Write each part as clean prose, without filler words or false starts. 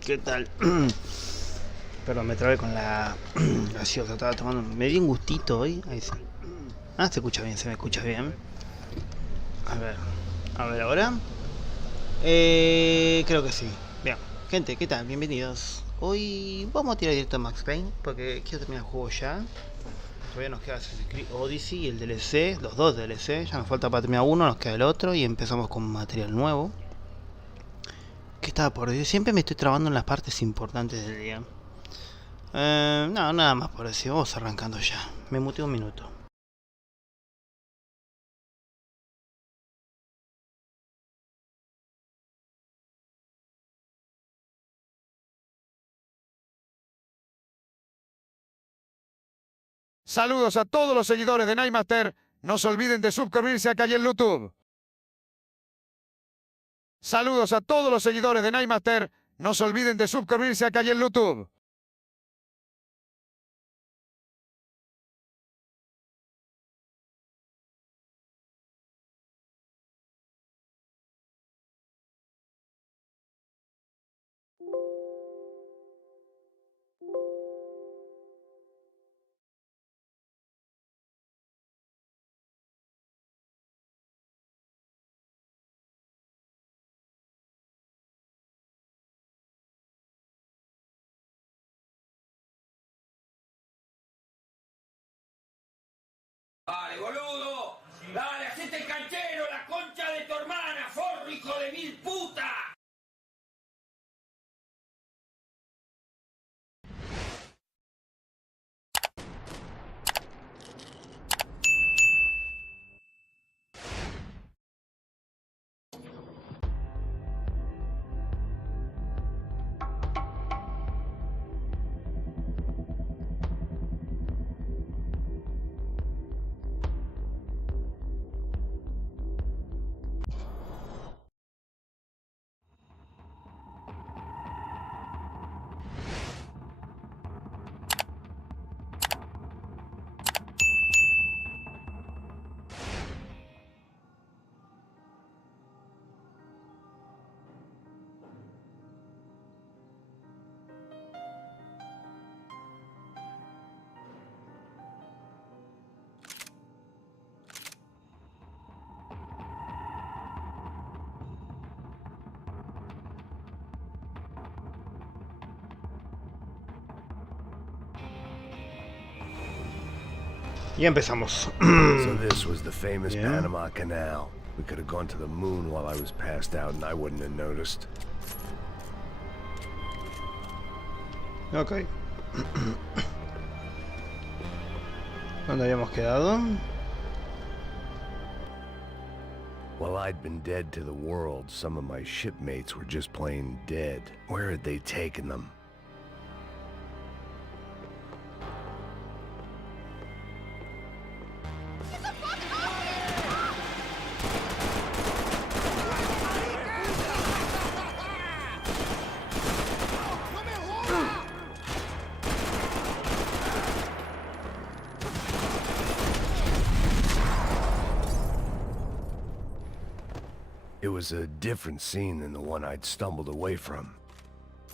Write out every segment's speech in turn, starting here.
¿Qué tal? Perdón, me trabé con la gaseosa, estaba tomando. Me di un gustito hoy. Ahí sí. Ah, se escucha bien, se me escucha bien. A ver ahora. Creo que sí. Bien, gente, ¿qué tal? Bienvenidos. Hoy vamos a tirar directo a Max Payne porque quiero terminar el juego ya. Todavía nos queda Assassin's Creed Odyssey y el DLC, los dos DLC. Ya nos falta para terminar uno, nos queda el otro y empezamos con material nuevo. ¿Qué estaba por decir? Siempre me estoy trabando en las partes importantes del día. No, nada más por decir. Vamos arrancando ya. Me muteé un minuto. Saludos a todos los seguidores de Nightmaster. No se olviden de suscribirse acá y en YouTube. Saludos a todos los seguidores de Nightmaster. No se olviden de suscribirse acá y en YouTube. Dale, boludo. Dale, hacete el canchero, la concha de tu hermana, forro, hijo de mil puta. Y empezamos. So this was the famous Yeah. Panama Canal. We could have gone to the moon while I was passed out and I wouldn't have noticed. Ok. ¿Dónde habíamos quedado? While I'd been dead to the world, some of my shipmates were just plain dead. Where had they taken them? It was a different scene than the one I'd stumbled away from.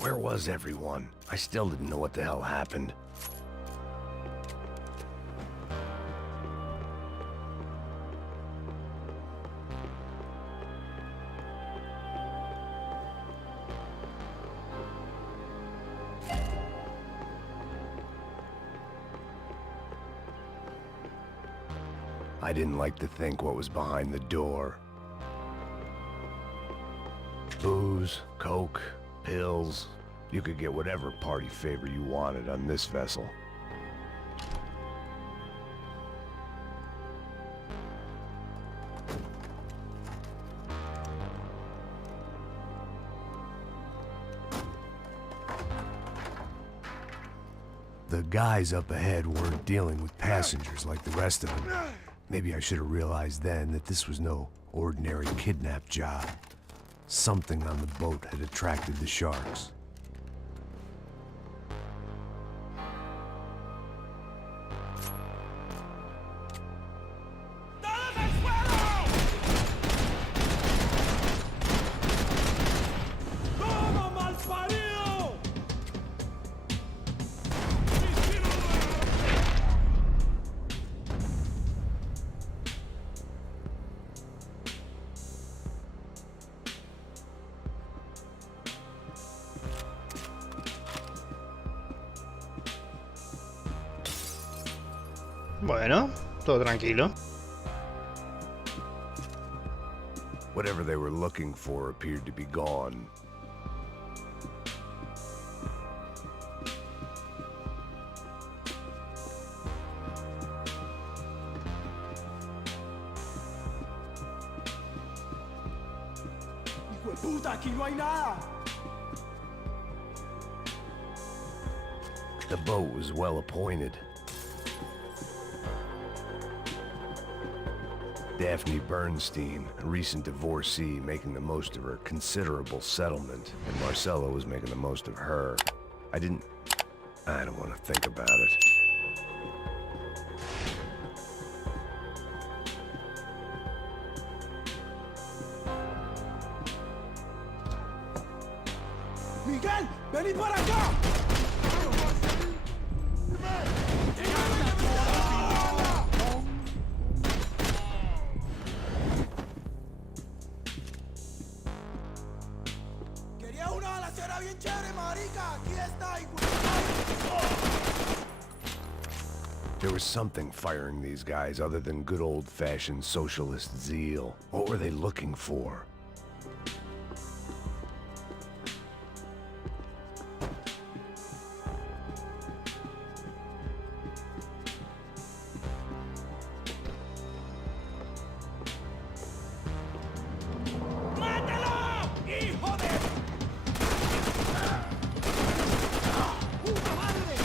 Where was everyone? I still didn't know what the hell happened. I didn't like to think what was behind the door. Booze, coke, pills. You could get whatever party favor you wanted on this vessel. The guys up ahead weren't dealing with passengers like the rest of them. Maybe I should have realized then that this was no ordinary kidnap job. Something on the boat had attracted the sharks. ¡Toma, malparido! Bueno, todo tranquilo. Whatever they were looking for appeared to be gone. ¡Hijo de puta! ¡Aquí no hay nada! The boat was well appointed. Daphne Bernstein, a recent divorcee, making the most of her considerable settlement, and Marcella was making the most of her. I don't want to think about it. ¡Miguel! ¡Vení para acá! Quería una balacera bien chévere, marica. Aquí está, hijo de puta. There was something firing these guys other than good old-fashioned socialist zeal. What were they looking for? ¡Mátalo! ¡Hijo de puta madre!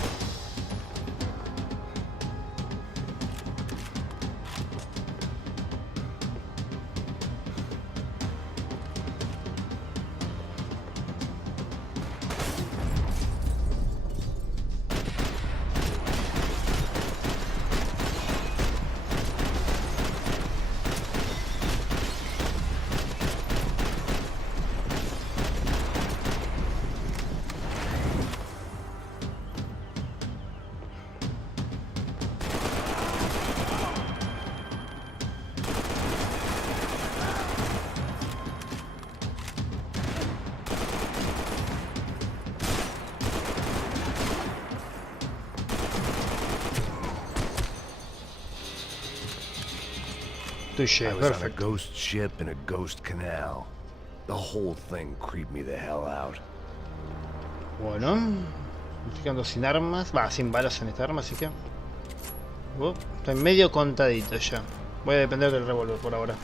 Touché, I was on a perfecto. ghost ship in a ghost canal. The whole thing creeped me the hell out. Bueno, estoy quedando sin armas. Va, sin balas en esta arma, así que... estoy medio contadito ya. Voy a depender del revólver por ahora.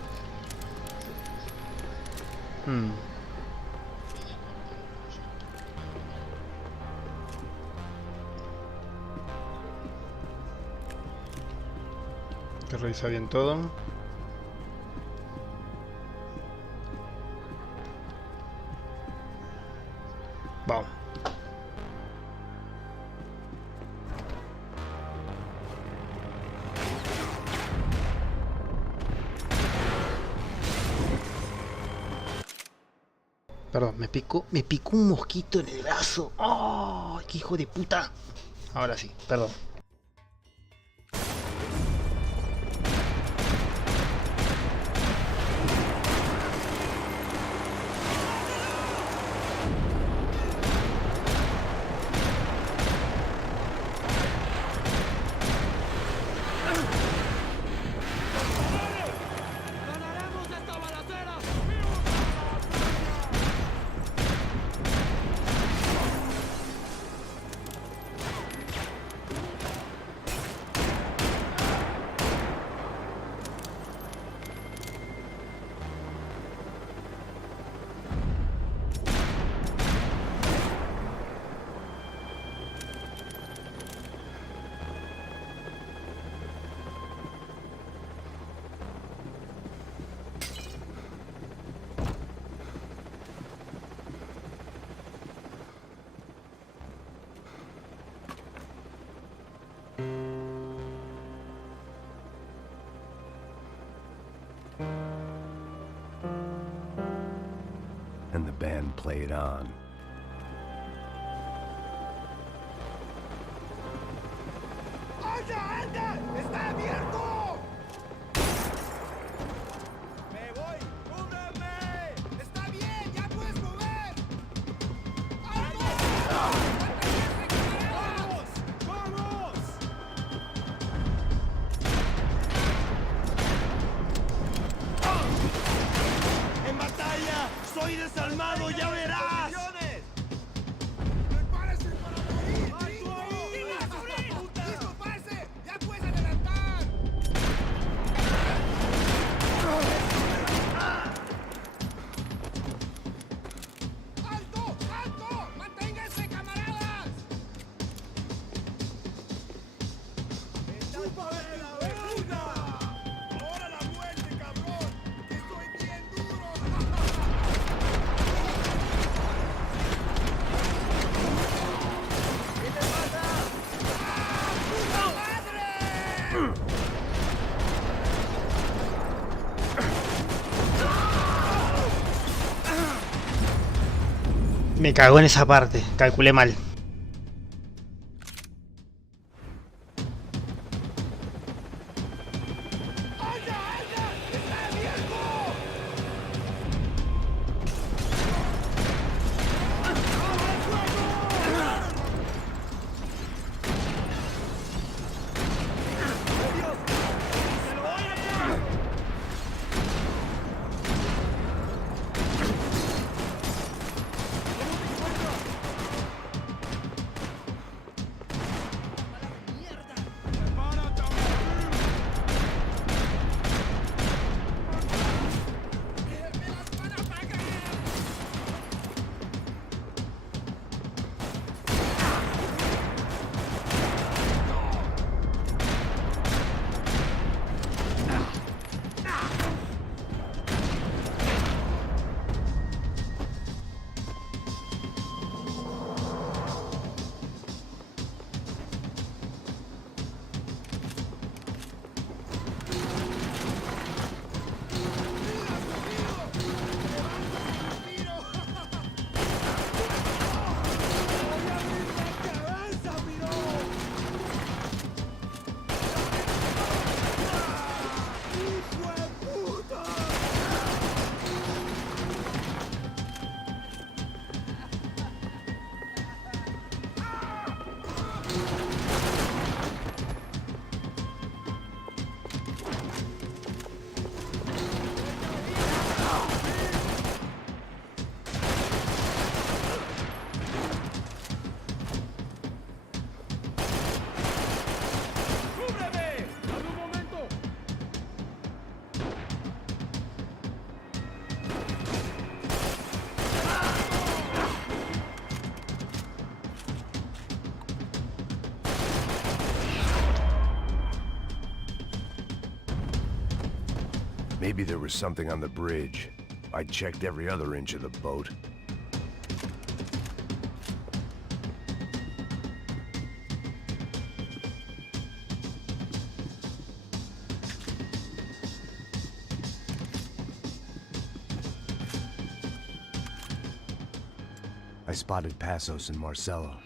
Hay que revisar bien todo. Vamos. Perdón, me picó un mosquito en el brazo. ¡Oh! ¡Qué hijo de puta! Ahora sí, perdón. ¡Ganaremos esta balacera! And the band played on. ¡Anda, anda! ¡Está abierto! ¡Me voy! ¡Cúbreme! ¡Está bien! ¡Ya puedes mover! ¡Vamos! ¡Vamos! ¡Vamos! ¡Soy desalmado, ya verás! ¡Prepárese para morir! ¡Listo, pase! ¡Ya puedes adelantar! ¡Alto! ¡Alto! ¡Manténganse, camaradas! ¡Chúpame la verruga! ¡Ahora la muerte, cabrón! ¡Que estoy bien duro! ¿Qué te pasa? ¡Ah, puta madre! Me cagó en esa parte, calculé mal. Maybe there was something on the bridge. I checked every other inch of the boat. I spotted Passos and Marcelo.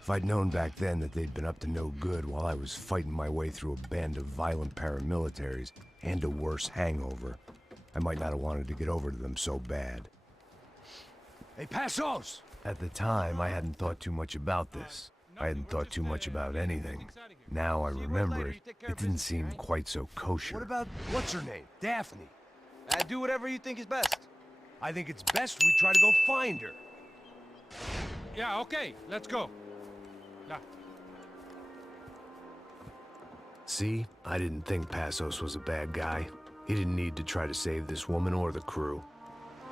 If I'd known back then that they'd been up to no good while I was fighting my way through a band of violent paramilitaries and a worse hangover, I might not have wanted to get over to them so bad. Hey, Passos! At the time, I hadn't thought too much about this. I hadn't thought too much about anything. Now I remember it, it didn't seem quite so kosher. What about, what's her name? Daphne. Do whatever you think is best. I think it's best we try to go find her. Yeah, okay, let's go. Yeah. See? I didn't think Passos was a bad guy. He didn't need to try to save this woman or the crew.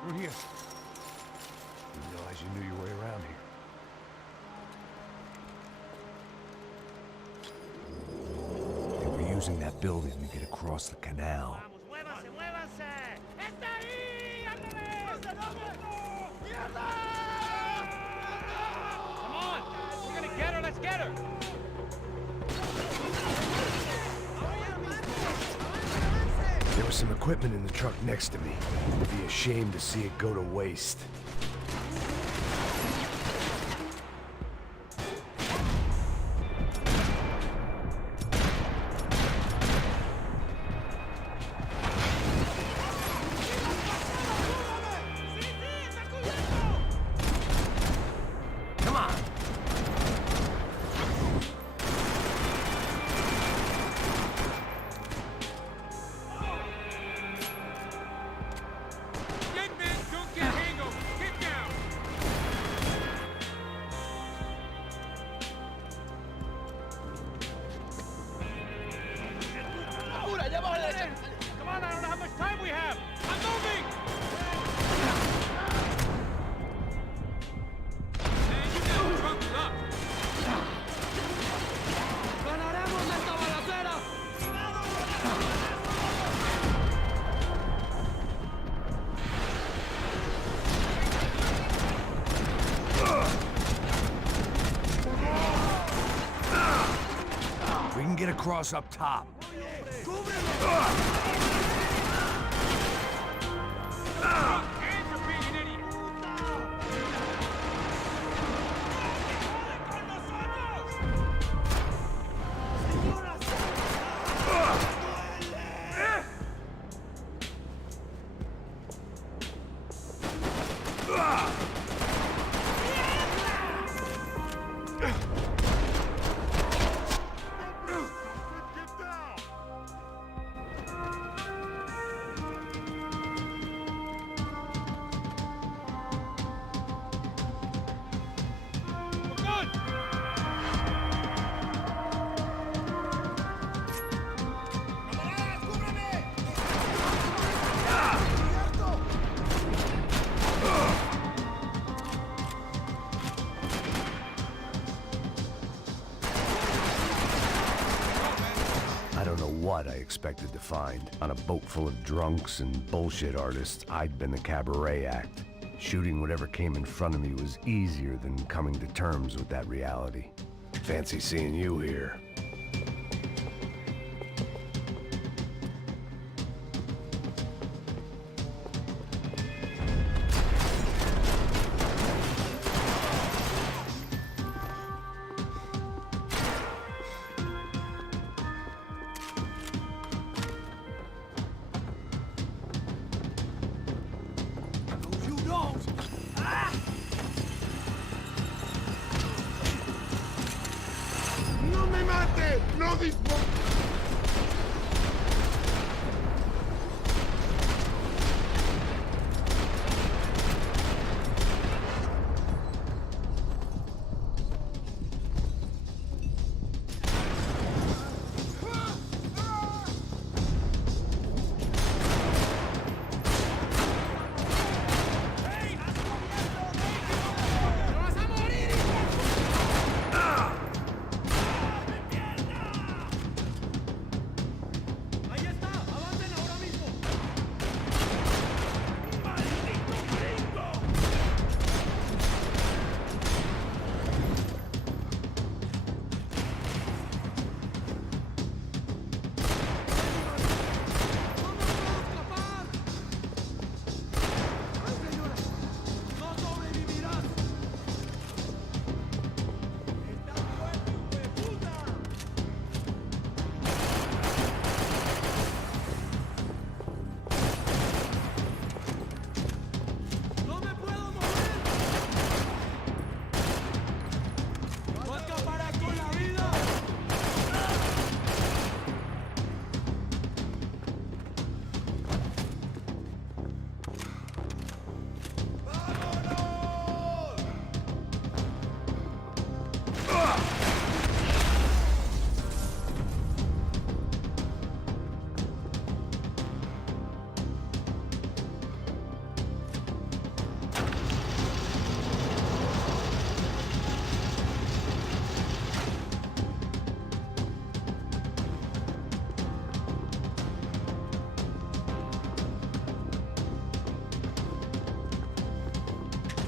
Through here. Didn't realize you knew your way around here. They were using that building to get across the canal. ¡Muévanse, muévanse! ¡Está ahí! ¡Ándale! Come on! We're gonna get her, let's get her! There was some equipment in the truck next to me. It'd be a shame to see it go to waste. cross up top. I don't know what I expected to find. On a boat full of drunks and bullshit artists, I'd been the cabaret act. Shooting whatever came in front of me was easier than coming to terms with that reality. Fancy seeing you here. ¡No me mate! ¡No dispare!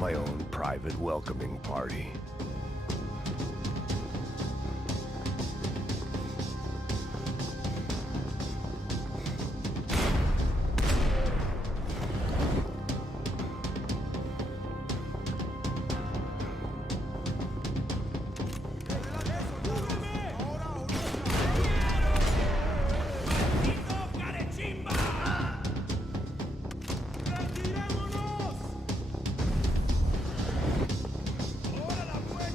My own private welcoming party. ¡Ahora la vuelta!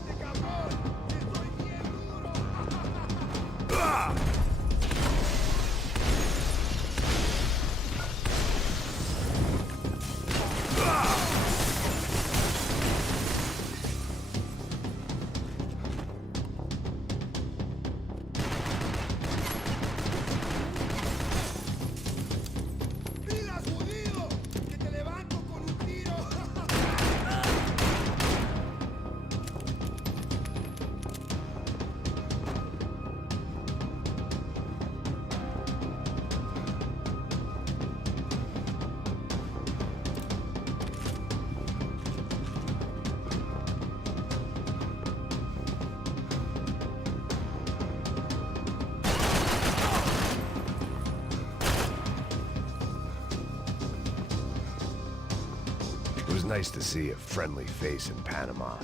nice to see a friendly face in Panama.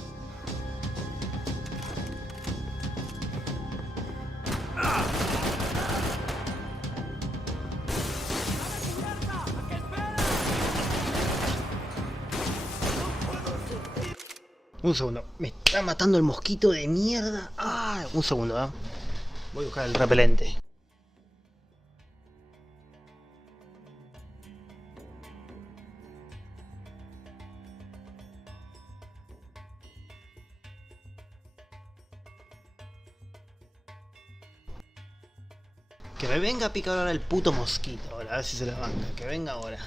Un segundo, me está matando el mosquito de mierda. Ah, un segundo, ¿eh? Voy a buscar el repelente. Que me venga a picar ahora el puto mosquito. Ahora, a ver si se la banca. Que venga ahora.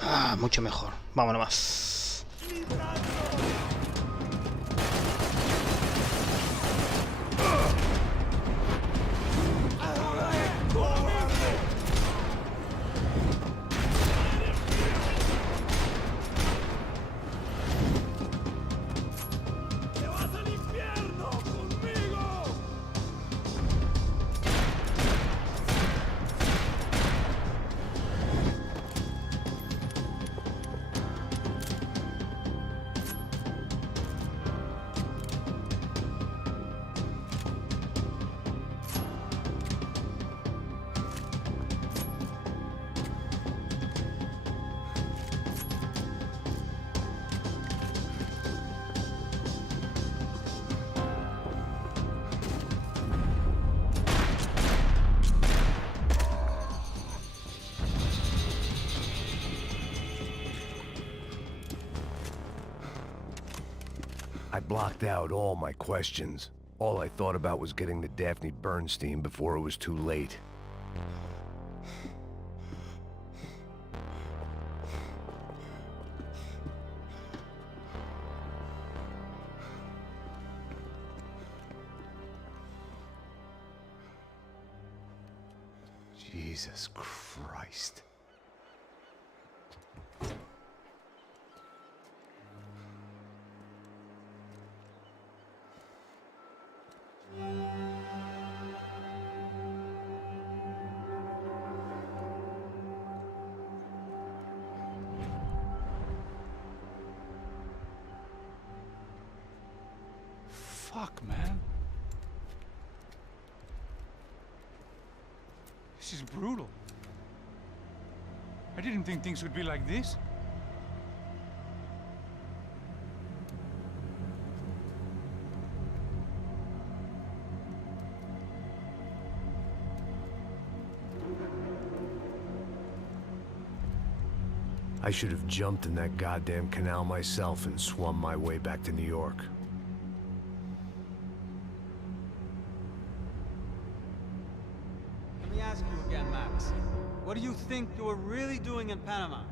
Ah, mucho mejor. Vámonos más. I blocked out all my questions. All I thought about was getting to Daphne Bernstein before it was too late. Jesus Christ. Fuck, man. This is brutal. I didn't think things would be like this. I should have jumped in that goddamn canal myself and swum my way back to New York. Let me ask you again, Max. What do you think you were really doing in Panama?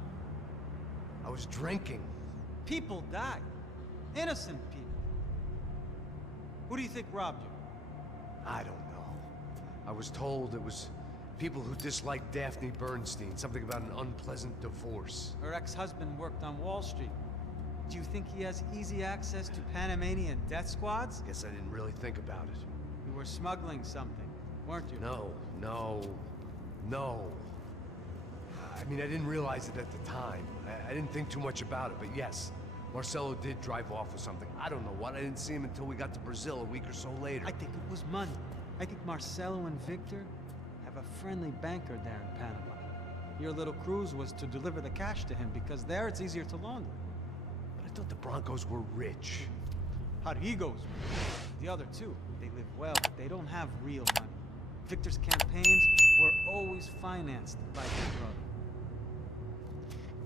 I was drinking. People died. Innocent people. Who do you think robbed you? I don't know. I was told it was people who disliked Daphne Bernstein, something about an unpleasant divorce. Her ex-husband worked on Wall Street. Do you think he has easy access to Panamanian death squads? Guess I didn't really think about it. You were smuggling something, weren't you? No. I mean, I didn't realize it at the time. I didn't think too much about it, but yes, Marcelo did drive off with something. I don't know what. I didn't see him until we got to Brazil a week or so later. I think it was money. I think Marcelo and Victor have a friendly banker there in Panama. Your little cruise was to deliver the cash to him because there it's easier to launder. But I thought the Broncos were rich. Rodrigo's the other two. They live well, but they don't have real money. Victor's campaigns were always financed by his brother.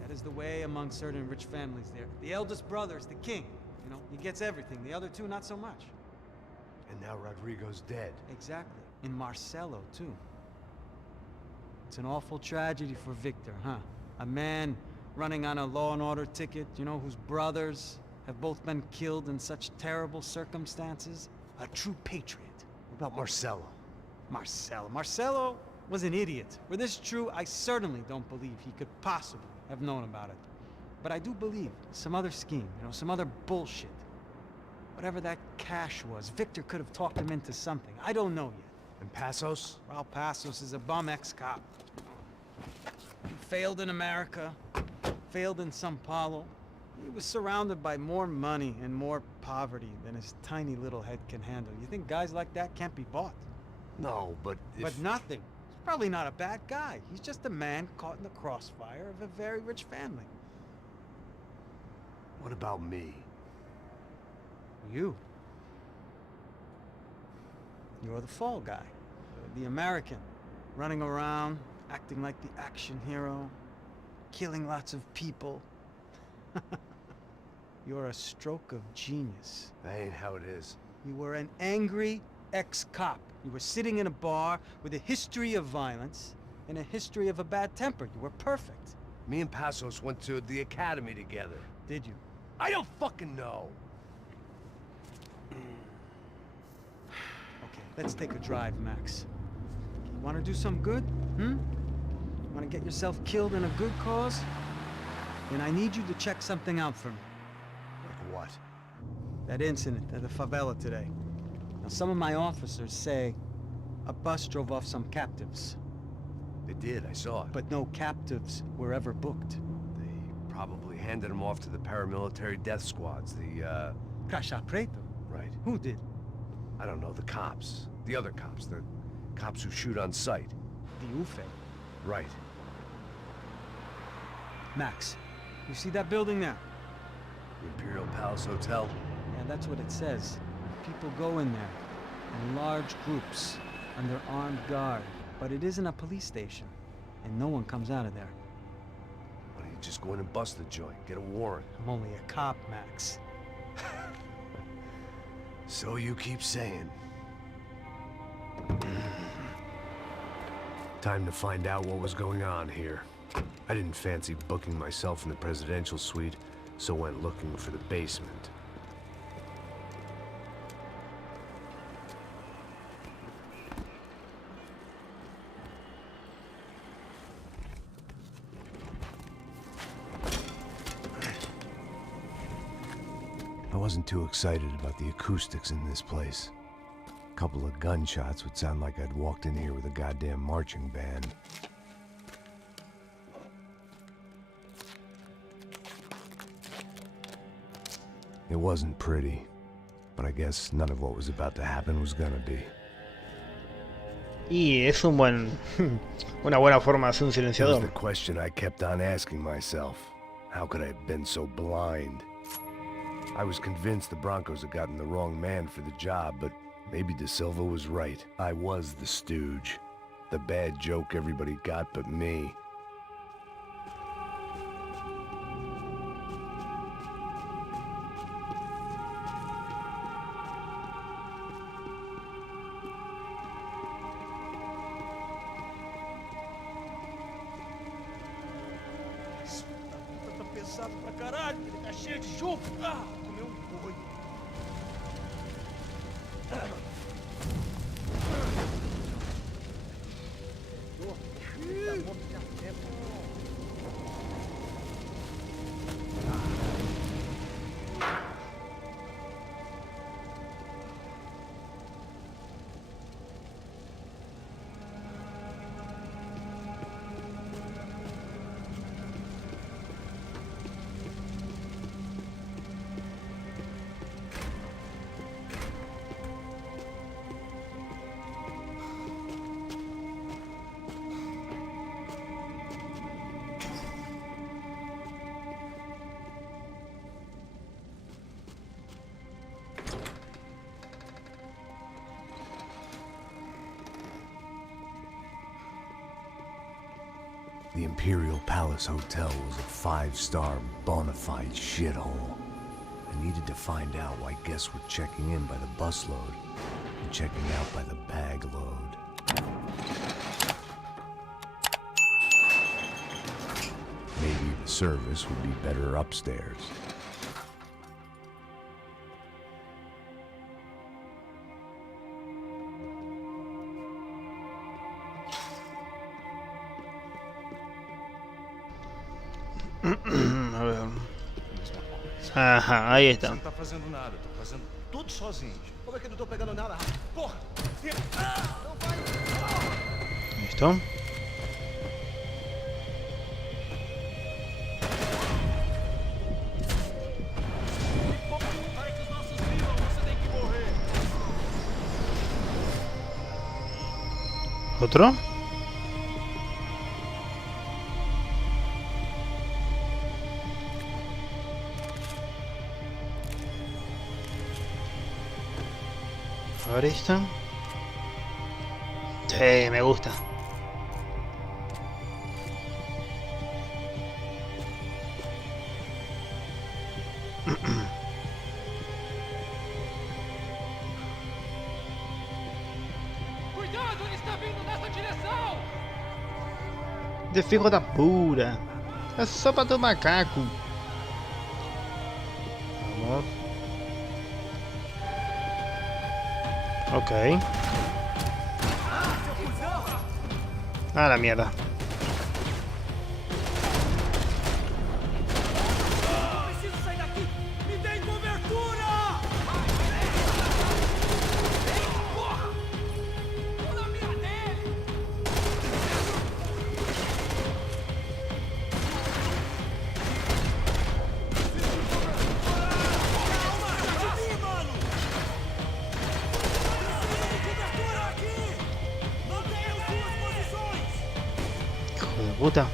That is the way among certain rich families there. The eldest brother is the king. You know, he gets everything. The other two, not so much. And now Rodrigo's dead. Exactly. And Marcelo, too. It's an awful tragedy for Victor, huh? A man running on a law and order ticket, you know, whose brothers have both been killed in such terrible circumstances. A true patriot. What about Marcelo? Marcelo was an idiot. Were this true, I certainly don't believe he could possibly have known about it. But I do believe some other scheme, you know, some other bullshit. Whatever that cash was, Victor could have talked him into something. I don't know yet. And Passos? Raul Passos is a bum ex-cop. He failed in America, failed in Sao Paulo. He was surrounded by more money and more poverty than his tiny little head can handle. You think guys like that can't be bought? No, but if... But nothing. He's probably not a bad guy. He's just a man caught in the crossfire of a very rich family. What about me? You. You're the fall guy. The American. Running around, acting like the action hero. Killing lots of people. You're a stroke of genius. That ain't how it is. You were an angry ex-cop. You were sitting in a bar with a history of violence and a history of a bad temper. You were perfect. Me and Passos went to the academy together. Did you? I don't fucking know. Okay, let's take a drive, Max. You want to do some good? You want to get yourself killed in a good cause? Then I need you to check something out for me. Like what? That incident at the favela today. Now, some of my officers say a bus drove off some captives. They did, I saw it. But no captives were ever booked. They probably handed them off to the paramilitary death squads, the, Caixa Preto? Right. Who did? I don't know, the cops. The other cops, the cops who shoot on sight. The UFE. Right. Max, you see that building there? The Imperial Palace Hotel? Yeah, that's what it says. People go in there, in large groups, under armed guard. But it isn't a police station, and no one comes out of there. Why don't you just go in and bust the joint, get a warrant? I'm only a cop, Max. So you keep saying. Time to find out what was going on here. I didn't fancy booking myself in the presidential suite, so went looking for the basement. I wasn't too excited about the acoustics in this place. A couple of gunshots would sound like I'd walked in here with a goddamn marching band. It wasn't pretty, but I guess none of what was about to happen was gonna be. Y es un una buena forma de hacer un It was silenciador. the question I kept on asking myself. How could I have been so blind? I was convinced the Broncos had gotten the wrong man for the job, but maybe De Silva was right. I was the stooge. The bad joke everybody got but me. Tá pesado pra caralho, ele tá cheio de chumbo. Ah, comeu boi. The Imperial Palace Hotel was a 5-star bona fide shithole. I needed to find out why guests were checking in by the busload and checking out by the bag load. Maybe the service would be better upstairs. A ver. Ajá, ahí está. Não tá fazendo nada, tô fazendo tudo sozinho. Como é que eu não tô pegando nada? Porra! Não vai! Listo. ¿Otro? A ver esta. Sí, me gusta. Cuidado, ele está vindo nessa direção! Dificuldade pura. É sopa do macaco. Vamos. Ok. Ah, la mierda. Preciso sair daqui! Me deem cobertura! Porra! Tô na mira dele! Hijo de puta.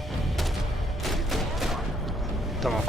Toma.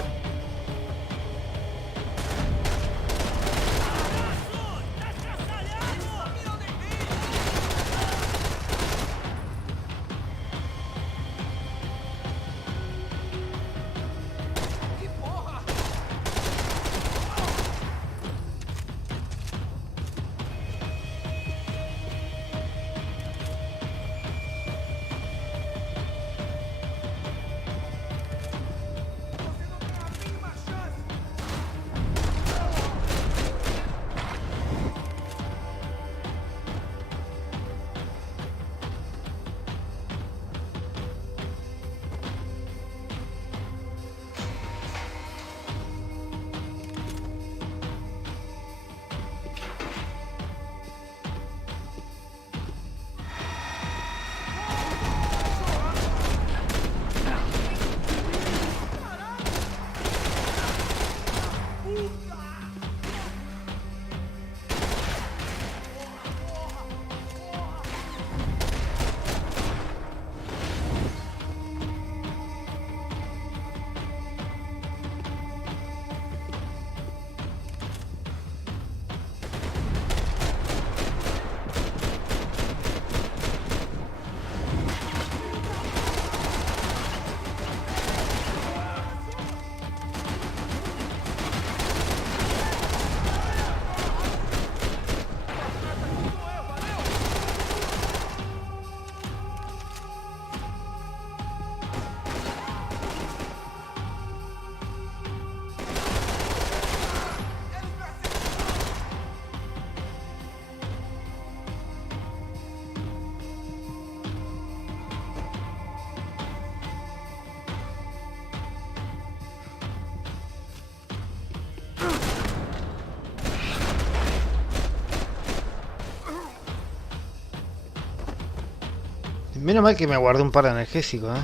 Menos mal que me guardé un par de analgésicos,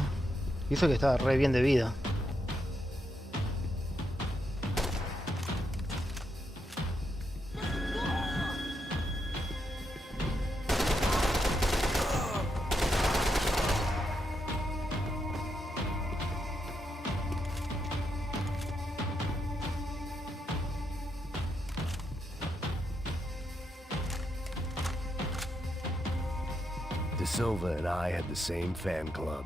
y eso que estaba re bien de vida. De Silva and I had the same fan club.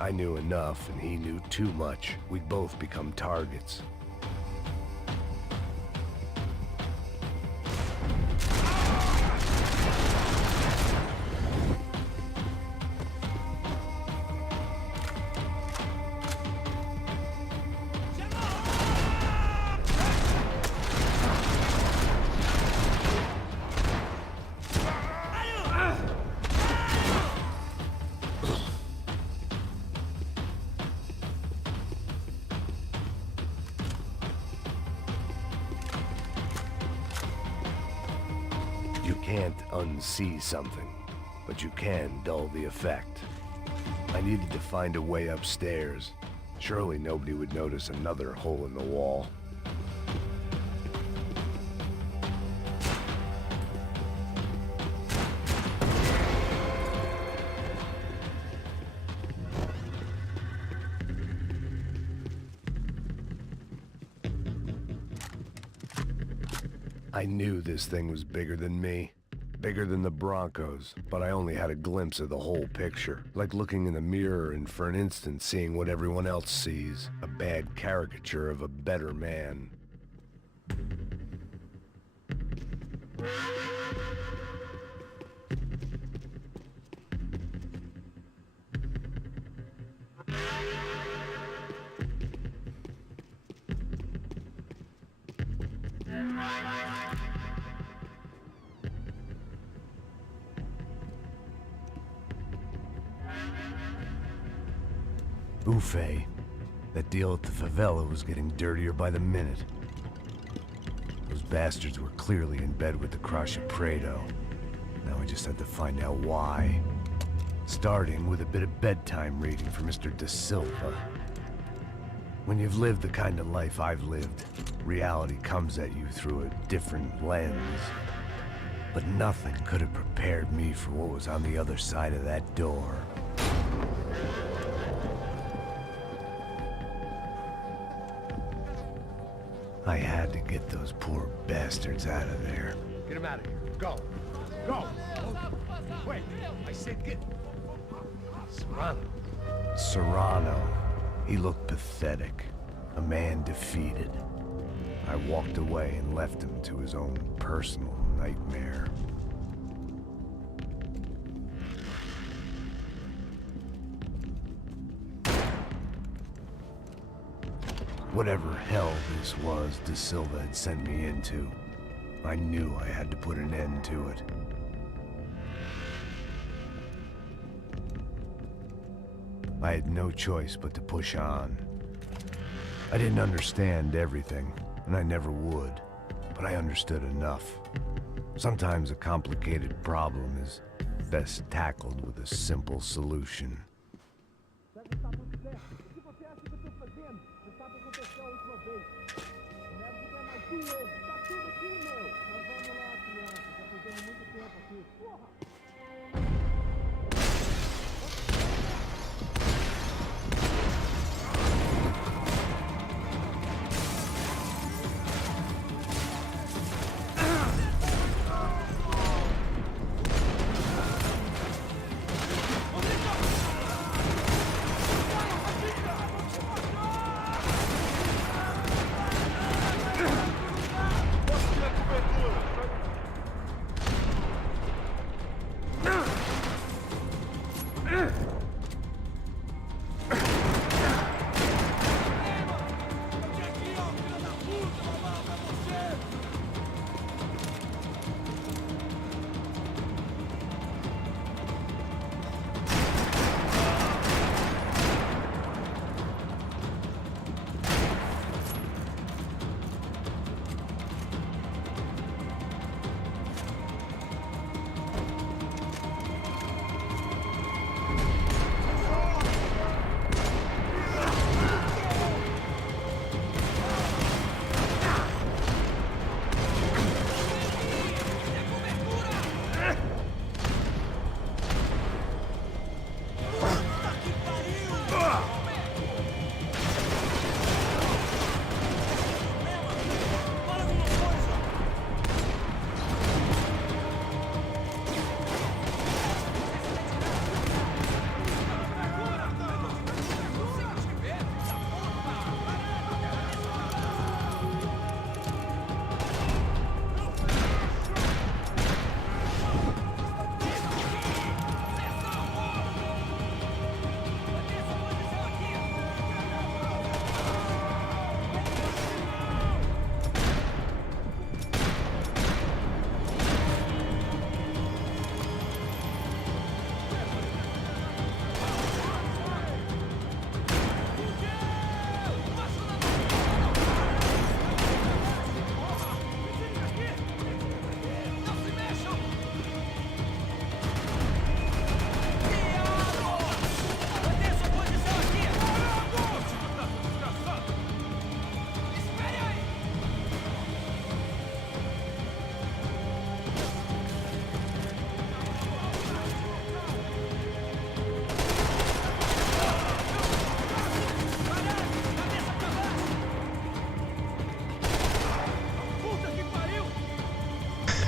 I knew enough and he knew too much. We'd both become targets. You can't unsee something, but you can dull the effect. I needed to find a way upstairs. Surely nobody would notice another hole in the wall. I knew this thing was bigger than me. Bigger than the Broncos, but I only had a glimpse of the whole picture. Like looking in the mirror and for an instant seeing what everyone else sees. A bad caricature of a better man. Buffet. That deal at the favela was getting dirtier by the minute. Those bastards were clearly in bed with the Crush of Prado. Now I just had to find out why. Starting with a bit of bedtime reading for Mr. De Silva. When you've lived the kind of life I've lived, reality comes at you through a different lens. But nothing could have prepared me for what was on the other side of that door. I had to get those poor bastards out of there. Get him out of here. Go. Go. Wait. I said get... Serrano. Serrano. He looked pathetic. A man defeated. I walked away and left him to his own personal nightmare. Whatever hell this was De Silva had sent me into, I knew I had to put an end to it. I had no choice but to push on. I didn't understand everything, and I never would, but I understood enough. Sometimes a complicated problem is best tackled with a simple solution.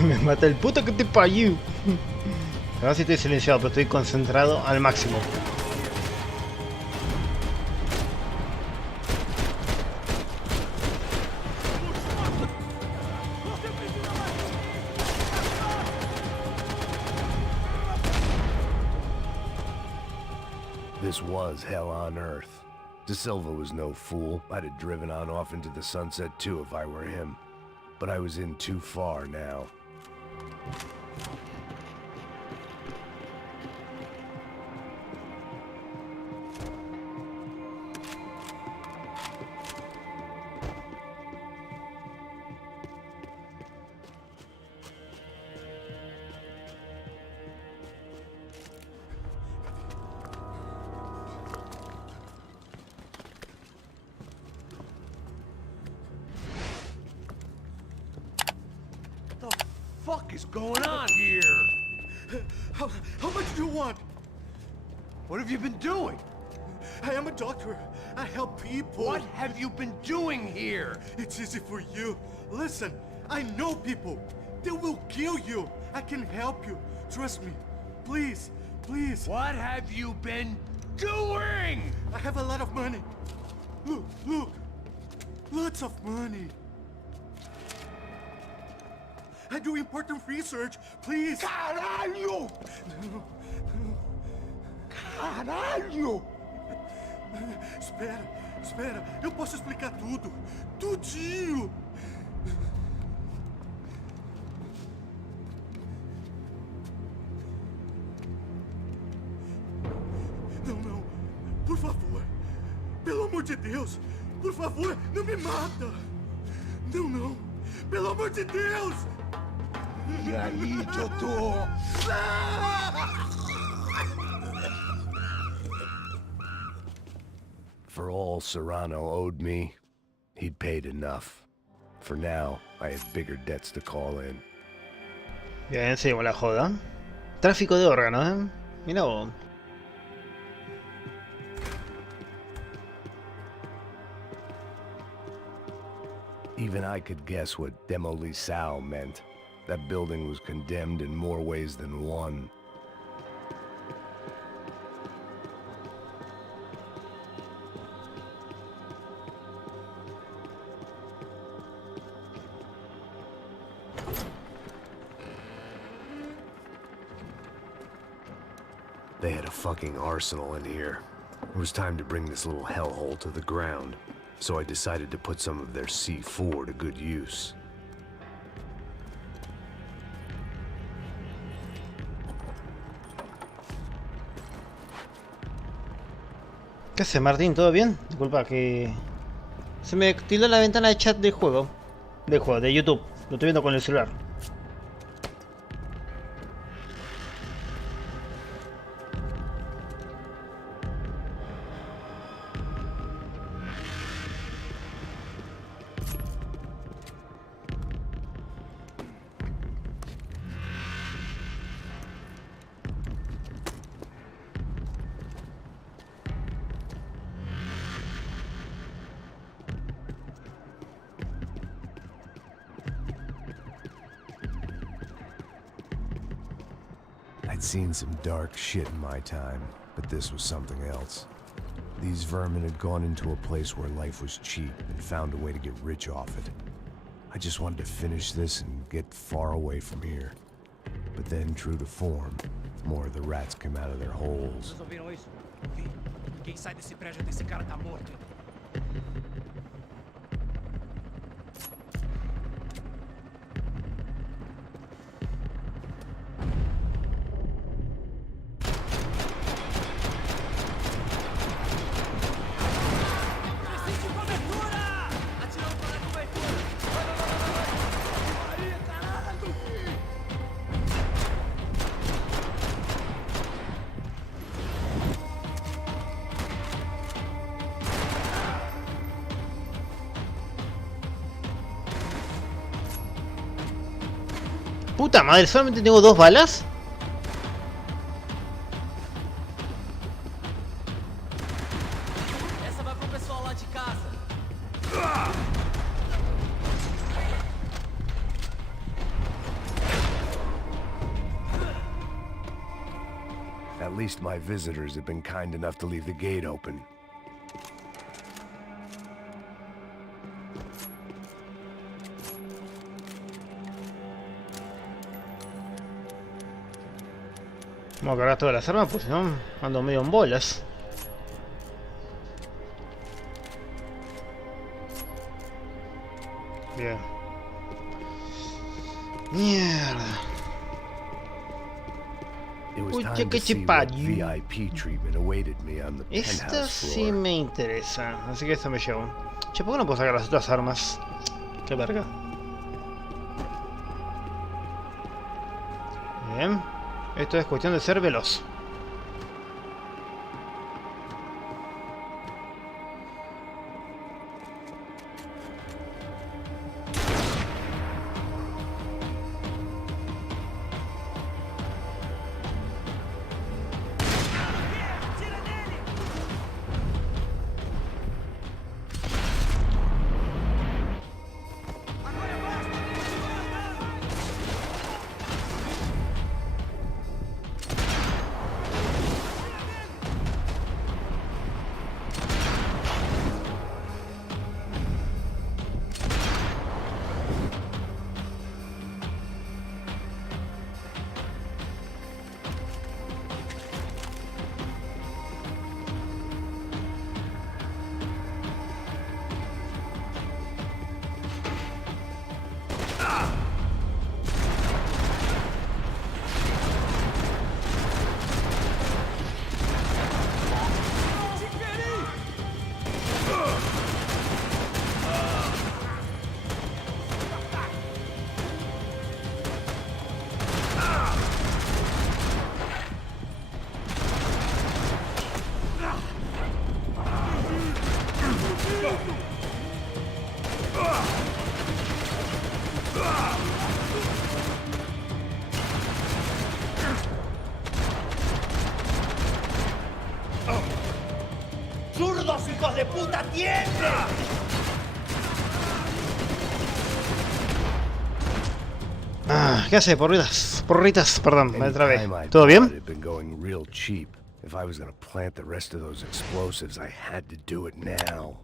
Me mata el puto que te parió. Ahora sí estoy silenciado, pero estoy concentrado al máximo. This was hell on earth. De Silva was no fool. I'd have driven on off into the sunset too if I were him. But I was in too far now. What the fuck is going on here? How much do you want? What have you been doing? I am a doctor. I help people. What have you been doing here? It's easy for you. Listen, I know people. They will kill you. I can help you. Trust me. Please, please. What have you been doing? I have a lot of money. Look, look. Lots of money. I do important research. Please. Caralho! Caralho! Espera, espera. Eu posso explicar tudo. Tudinho. Não, não. Por favor. Pelo amor de Deus. Por favor, não me mata. Não, não. Pelo amor de Deus. E aí, doutor? For all Serrano owed me, he'd paid enough. For now, I had bigger debts to call in. Bien, seguimos la joda. Tráfico de órganos, Mira vos. Even I could guess what demolisal meant. That building was condemned in more ways than one. They had a fucking arsenal in here. It was time to bring this little hellhole to the ground, so I decided to put some of their C4 to good use. ¿Qué hace, Martín? ¿Todo bien? Disculpa que... se me tildó la ventana de chat de juego. De YouTube. Lo estoy viendo con el celular. I'd seen some dark shit in my time, but this was something else. These vermin had gone into a place where life was cheap and found a way to get rich off it. I just wanted to finish this and get far away from here. But then, true to form, more of the rats came out of their holes. Vocês ouviram isso? Vi. Quem sai desse prédio desse cara tá morto. Puta madre, solamente tengo 2 balas. Essa vai pro pessoal lá de casa. At least my visitors have been kind enough to leave the gate open. Vamos a cargar todas las armas, pues si no, ando medio en bolas. Bien. Mierda. It was Uy, time qué to see what chipayo. VIP treatment awaited me on the Esta penthouse sí floor. me interesa, así que esta me llevo. Che, ¿por qué no puedo sacar las otras armas? Qué verga. Bien. Esto es cuestión de ser veloz. ¡Zurdos, hijos de puta, tienden! Ah, ¿qué hace? Porritas, perdón, me trabé. Anytime I ¿Todo thought bien? it'd been going real cheap. If I was gonna plant the rest of those explosives, I had to do it now.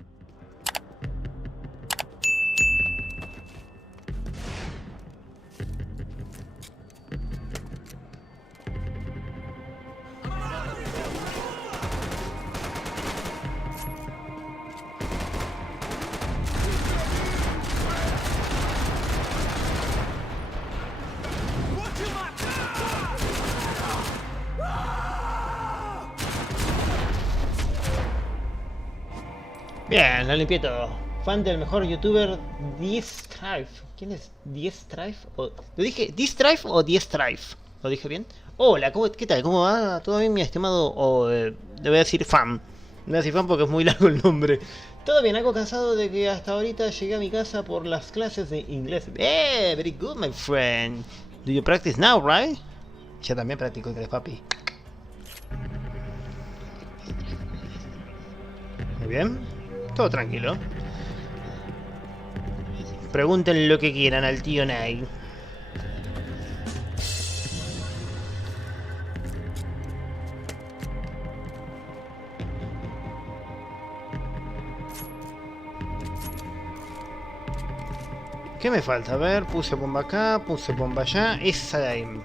Bien, lo limpié todo. Fan del mejor youtuber Distrife. ¿Quién es Distrife? ¿Lo dije Distrife o Distrife? ¿Lo dije bien? Hola, ¿qué tal? ¿Cómo va? ¿Todo bien, mi estimado? Le voy a decir fan. Le voy a decir fan porque es muy largo el nombre. Todo bien, algo cansado de que hasta ahorita llegué a mi casa por las clases de inglés. Very good, my friend. Do you practice now, right? Yo también practico inglés, papi. Muy bien. Todo tranquilo. Pregunten lo que quieran al tío Nay. ¿Qué me falta? A ver, puse bomba acá, puse bomba allá. Esa de ahí.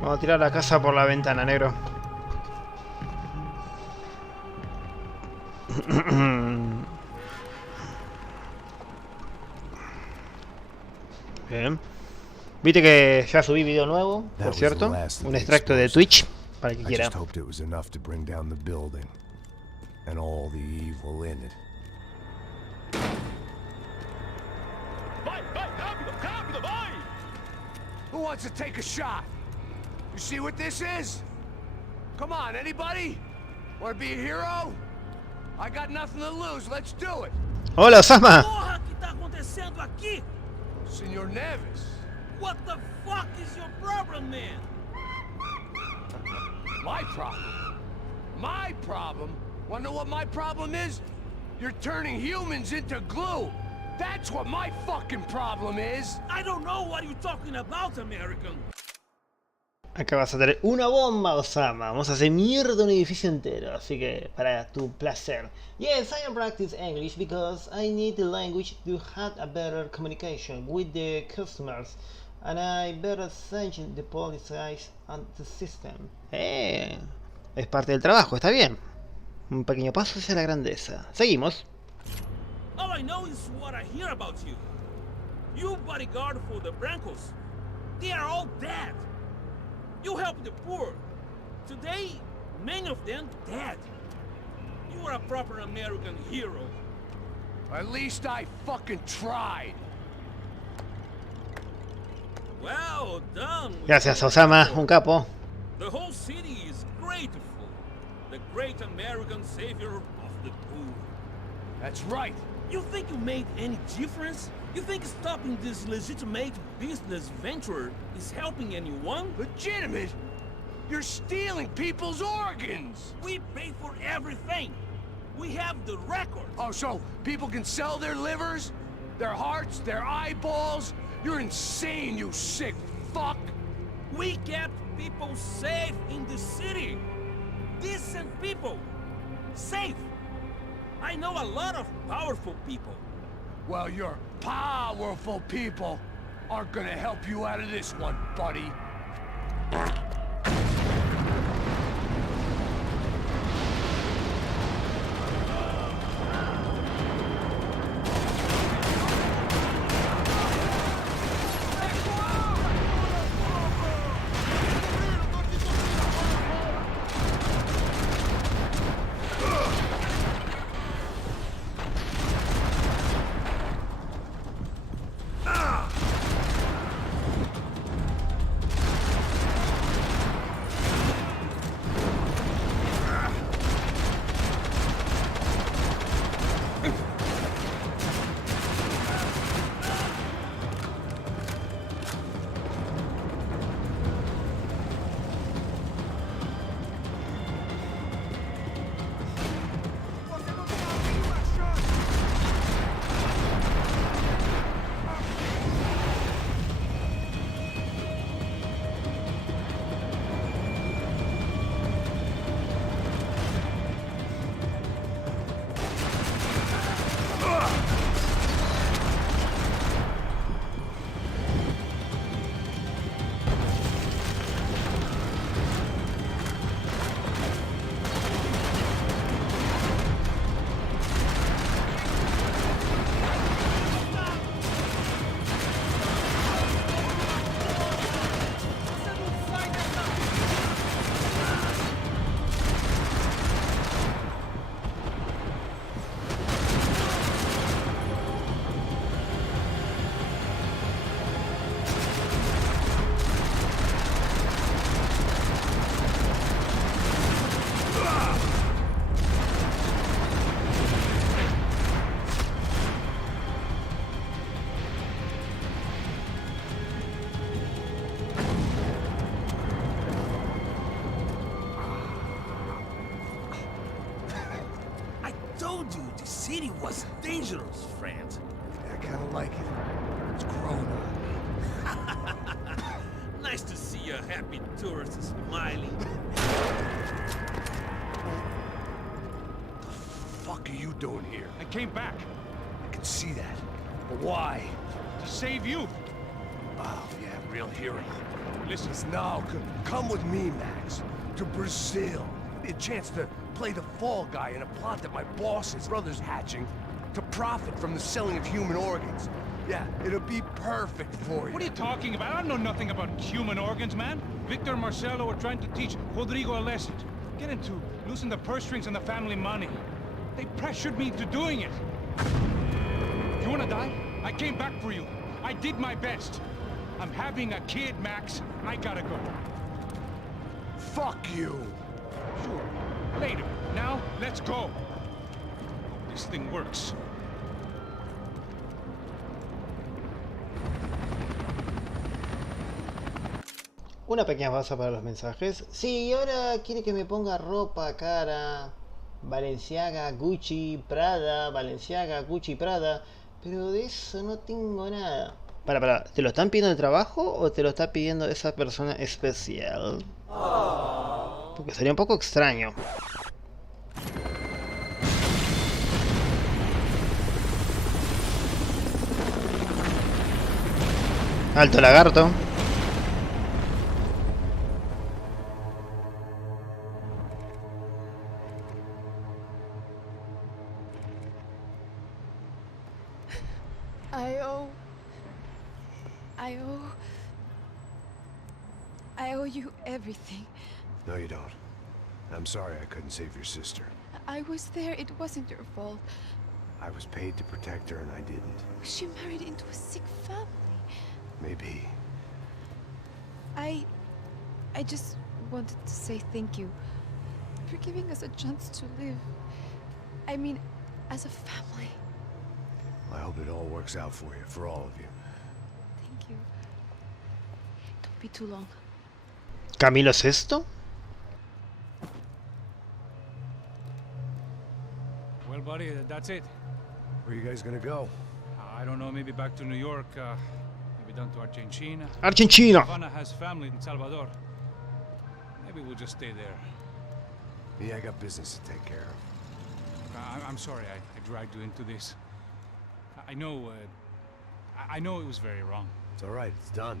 Vamos a tirar la casa por la ventana, negro. Bien. Viste que ya subí video nuevo, por cierto. Un extracto de Twitch, para el que quiera. I just hoped it was enough to bring down the building and all the evil in it. Vai, vai, rápido, rápido, vai! Who wants to take a shot? You see what this is? Come on, anybody? Want to be a hero? I got nothing to lose, let's do it! Hola, Osama. Porra, que tá acontecendo aqui? Senor Neves. What the fuck is your problem, man? My problem? My problem? Wanna know what my problem is? You're turning humans into glue! That's what my fucking problem is! I don't know what you're talking about, American. Acá vas a tener una bomba, Osama. Vamos a hacer mierda un edificio entero. Así que, para tu placer. Yes, I am practice English because I need the language to have a better communication with the customers. And I better change the policies and the system. Es parte del trabajo, está bien. Un pequeño paso hacia la grandeza. Seguimos. All I know is what I hear about you. You bodyguard for the Brancos. They are all dead. You help the poor. Today, many of them dead. You are a proper American hero. At least I fucking tried. Well done. Gracias, Osama, un capo. The whole city is grateful. The great American savior of the poor. That's right. You think you made any difference? You think stopping this legitimate business venture is helping anyone? Legitimate? You're stealing people's organs! We pay for everything. We have the record. Oh, so people can sell their livers? Their hearts? Their eyeballs? You're insane, you sick fuck! We kept people safe in the city. Decent people. Safe. I know a lot of powerful people. Well, your powerful people aren't gonna help you out of this one, buddy. city was dangerous, friend. I kinda like it. It's grown on me. Nice to see a happy tourist smiling. What the fuck are you doing here? I came back I can see that. But why? to save you. Oh, yeah, real hero. Listen, Now, come with me, Max. To Brazil. A chance to play the fall guy in a plot that my boss's brother's hatching to profit from the selling of human organs. Yeah, it'll be perfect for you. what are you talking about? I know nothing about human organs, man. Victor and Marcelo were trying to teach Rodrigo a lesson. Get him to loosen the purse strings and the family money. They pressured me into doing it. You wanna die? I came back for you. I did my best. I'm having a kid, Max. I gotta go. Fuck you. Sure. Later. Now, let's go. This thing works. Una pequeña pausa para los mensajes. Sí, ahora quiere que me ponga ropa cara. Balenciaga, Gucci, Prada, Balenciaga, Gucci, Prada. Pero de eso no tengo nada. Para, ¿te lo están pidiendo de trabajo o te lo está pidiendo esa persona especial? Porque sería un poco extraño. Alto lagarto. I owe you everything. No, you don't. I'm sorry I couldn't save your sister. I was there. It wasn't your fault. I was paid to protect her and I didn't. She married into a sick family. Maybe. I just wanted to say thank you for giving us a chance to live. I mean, as a family. I hope it all works out for you, for all of you. Thank you. Don't be too long. ¿Camilo es esto? Well, buddy, that's it. Where are you guys gonna go? I don't know, maybe back to New York, maybe down to Argentina. Argentina. Havana has family in Salvador. Maybe we'll just stay there. Me, I got business to take care of. I'm sorry I dragged you into this. I know it was very wrong. It's all right, it's done.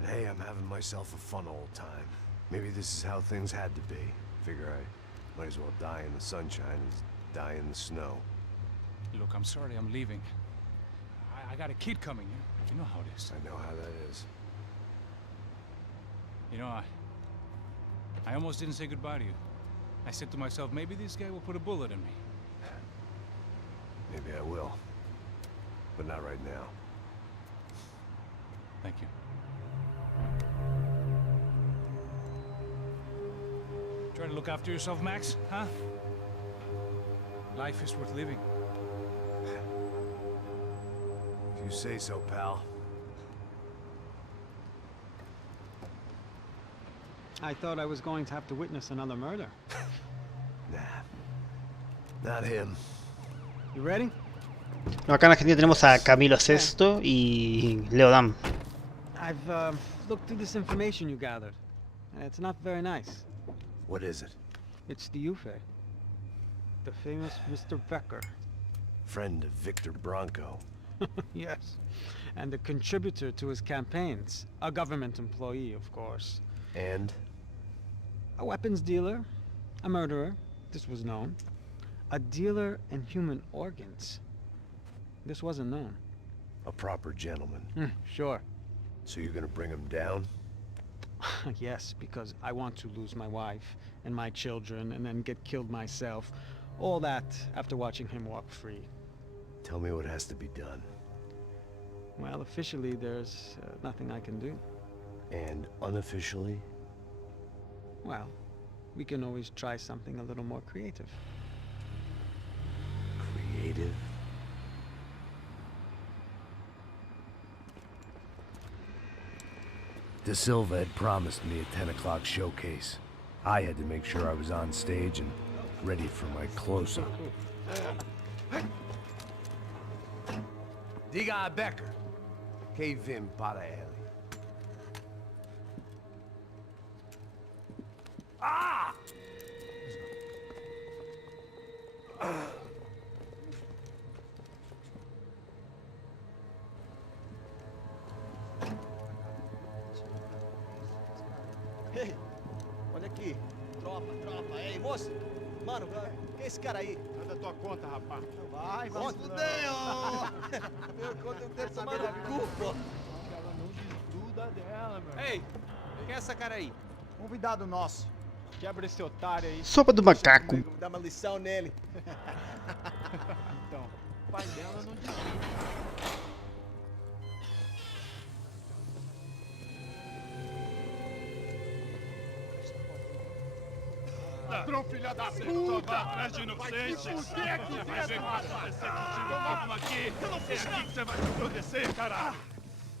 And hey, I'm having myself a fun old time. Maybe this is how things had to be. Figure I might as well die in the sunshine as die in the snow. Look, I'm sorry I'm leaving. I got a kid coming. You know how it is. I know how that is. You know, I almost didn't say goodbye to you. I said to myself, maybe this guy will put a bullet in me. Maybe I will. But not right now. Thank you. Try to look after yourself, Max, huh? Life is worth living. If you say so, pal. I thought I was going to have to witness another murder. Nah. Not him. You ready? No, acá en Argentina tenemos a Camilo Sesto y Leo Dam. I've looked through this information you gathered. It's not very nice. What is it? It's the Ufe. The famous Mr. Becker. Friend of Victor Bronco. Yes. And a contributor to his campaigns. A government employee, of course. And? A weapons dealer. A murderer. This was known. A dealer in human organs. This wasn't known. A proper gentleman. Sure. So you're gonna bring him down? Yes, because I want to lose my wife and my children and then get killed myself. All that after watching him walk free. Tell me what has to be done. Well, officially there's nothing I can do. And unofficially? Well, we can always try something a little more creative. Creative? De Silva had promised me a 10 o'clock showcase. I had to make sure I was on stage and ready for my close-up. Diga a Becker. Que vim para ele. Ah! Ei, olha aqui. Tropa. Ei, moço. Mano, quem é esse cara aí? Manda tua conta, rapaz. Vai se fuder, ó. Meu conta, eu não quero saber da culpa. Ela não desgruda dela, meu. Ei, quem é essa cara aí? Convidado nosso. Quebra esse otário aí. Sopa do macaco. Vou dar uma lição nele. Então, o pai dela não desgruda. Ladrão, filha da puta! Vai atrás de inocentes! Vai ver o que vai acontecer contigo, vamos aqui! É aqui que você vai se proteger, cara!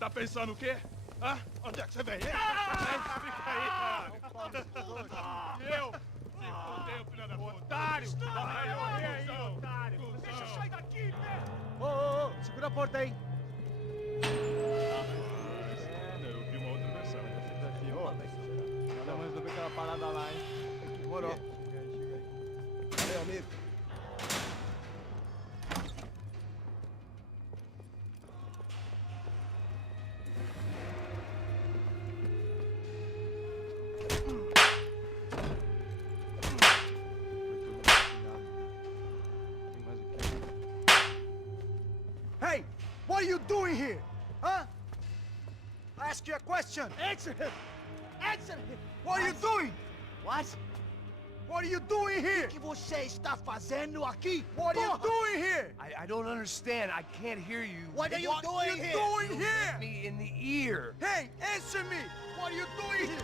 Tá pensando o quê? Hã? Onde é que você vem? Fica aí, cara! Eu? Se fodeu, filha da puta! Otário! Vai morrer aí, otário! Deixa eu sair daqui, né? Ô, segura a porta aí! Hey, what are you doing here? Huh? I ask you a question. Answer him. Answer him. What are you doing? What? What are you doing here? O que você está fazendo aqui? What are you doing here? I don't understand. I can't hear you. What are you doing here? What are you doing here? Me in the ear. Hey, answer me. What are you doing here?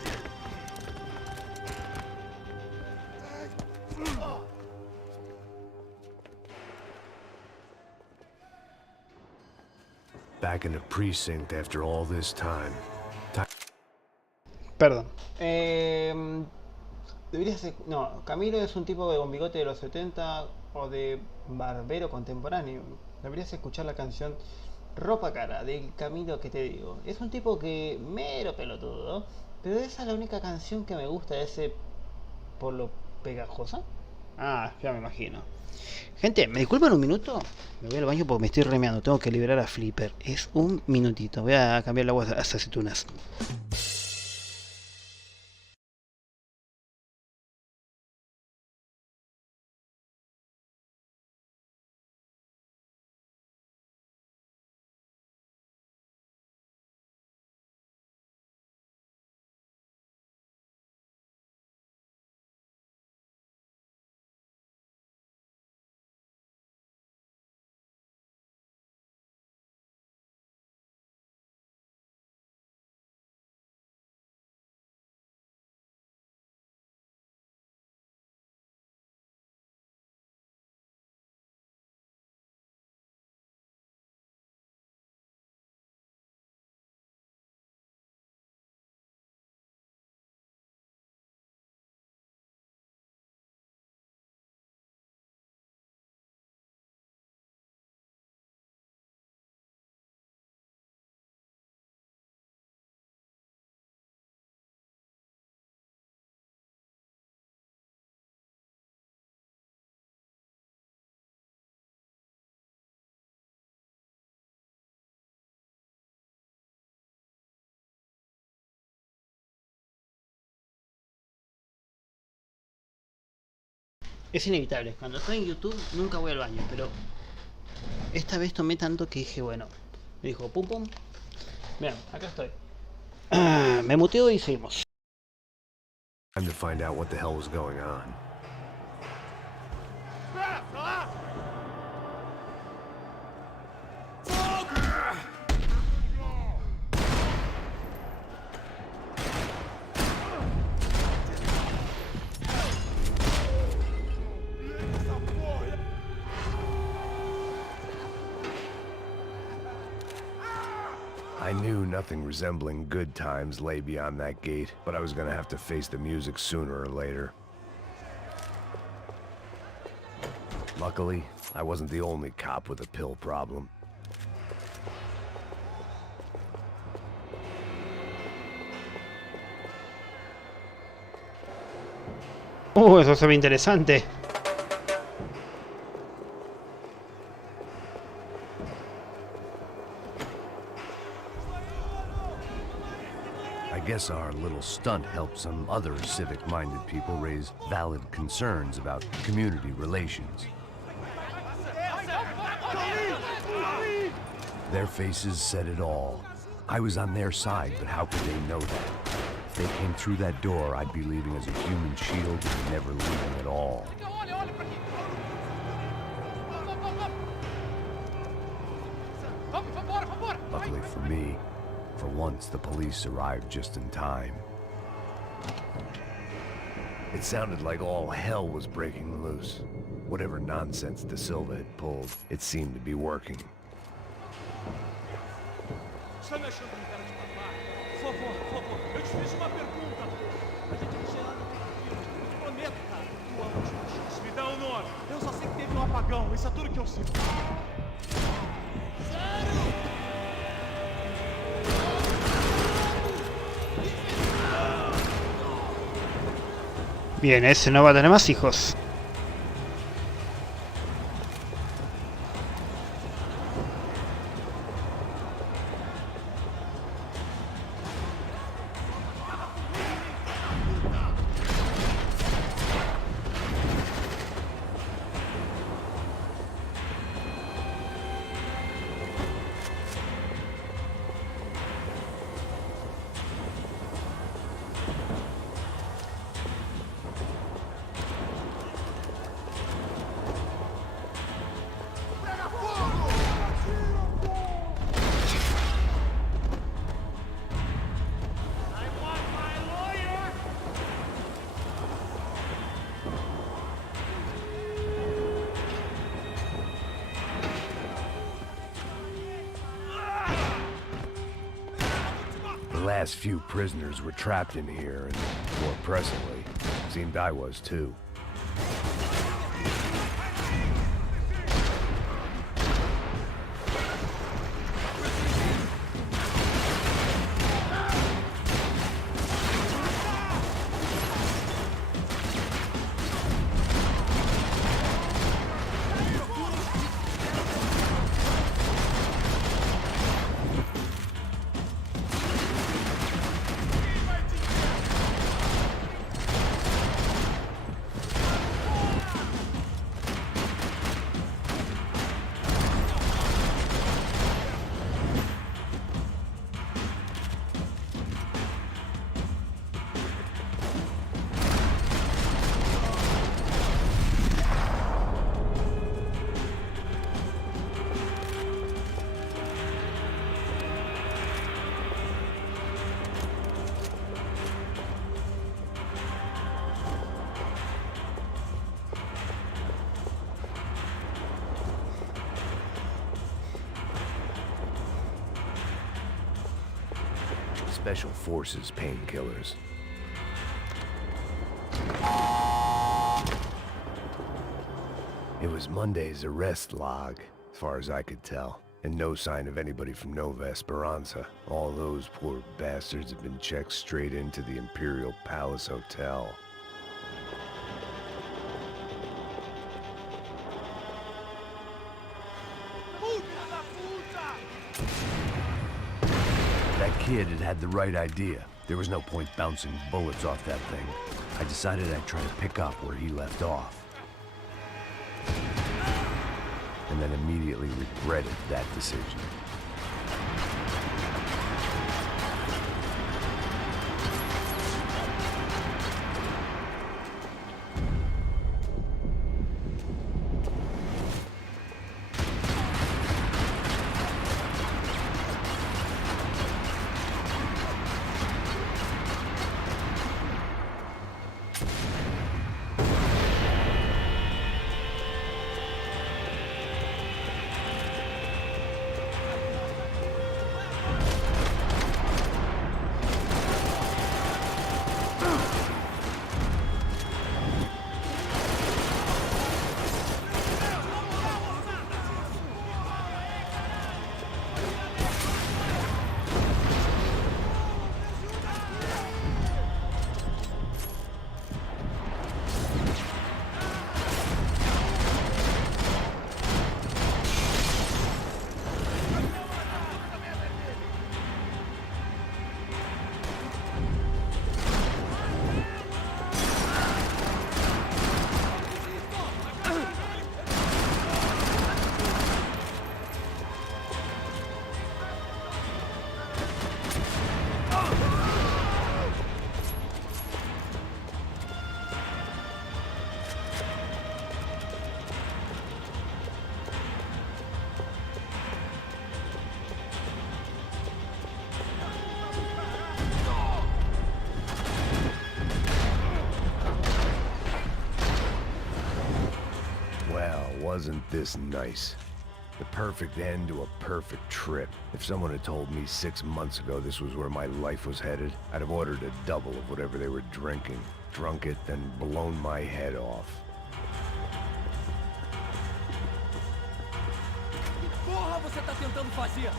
Back in the precinct after all this time. Perdón. Deberías... No, Camilo es un tipo con bigote de los 70 o de barbero contemporáneo. Deberías escuchar la canción Ropa Cara del Camilo que te digo. Es un tipo que mero pelotudo, pero esa es la única canción que me gusta de ese por lo pegajosa. Ah, ya me imagino. Gente, ¿me disculpan un minuto? Me voy al baño porque me estoy remeando. Tengo que liberar a Flipper. Es un minutito. Voy a cambiar el agua a las aceitunas. Es inevitable, cuando estoy en YouTube nunca voy al baño, pero esta vez tomé tanto que dije, bueno, me dijo pum pum, vean, acá estoy. Me muteo y seguimos. Time to find out what the hell was going on. I knew nothing resembling good times lay beyond that gate, but I was gonna have to face the music sooner or later. Luckily, I wasn't the only cop with a pill problem. Eso se ve interesante. I guess our little stunt helped some other civic-minded people raise valid concerns about community relations. Their faces said it all. I was on their side, but how could they know that? If they came through that door, I'd be leaving as a human shield and never leaving at all. Luckily for me, for once the police arrived just in time. It sounded like all hell was breaking loose. Whatever nonsense De Silva had pulled, it seemed to be working. Está me achando um cara de papá? Por favor, eu te fiz uma pergunta. A gente vai gerar no filme. Eu te prometo, cara. Tu ama última chance. Me dá o nome. Eu só sei que teve um apagão. Isso é tudo que eu sei. Bien, ese no va a tener más hijos. last few prisoners were trapped in here, and more pressingly, seemed I was too. Special Forces painkillers. It was Monday's arrest log, as far as I could tell, and no sign of anybody from Nova Esperanza. All those poor bastards have been checked straight into the Imperial Palace Hotel. That kid had the right idea. There was no point bouncing bullets off that thing. I decided I'd try to pick up where he left off. And then immediately regretted that decision. Wasn't this nice? The perfect end to a perfect trip. If someone had told me 6 months ago this was where my life was headed, I'd have ordered a double of whatever they were drinking, drunk it, then blown my head off. Que porra você tá tentando fazer?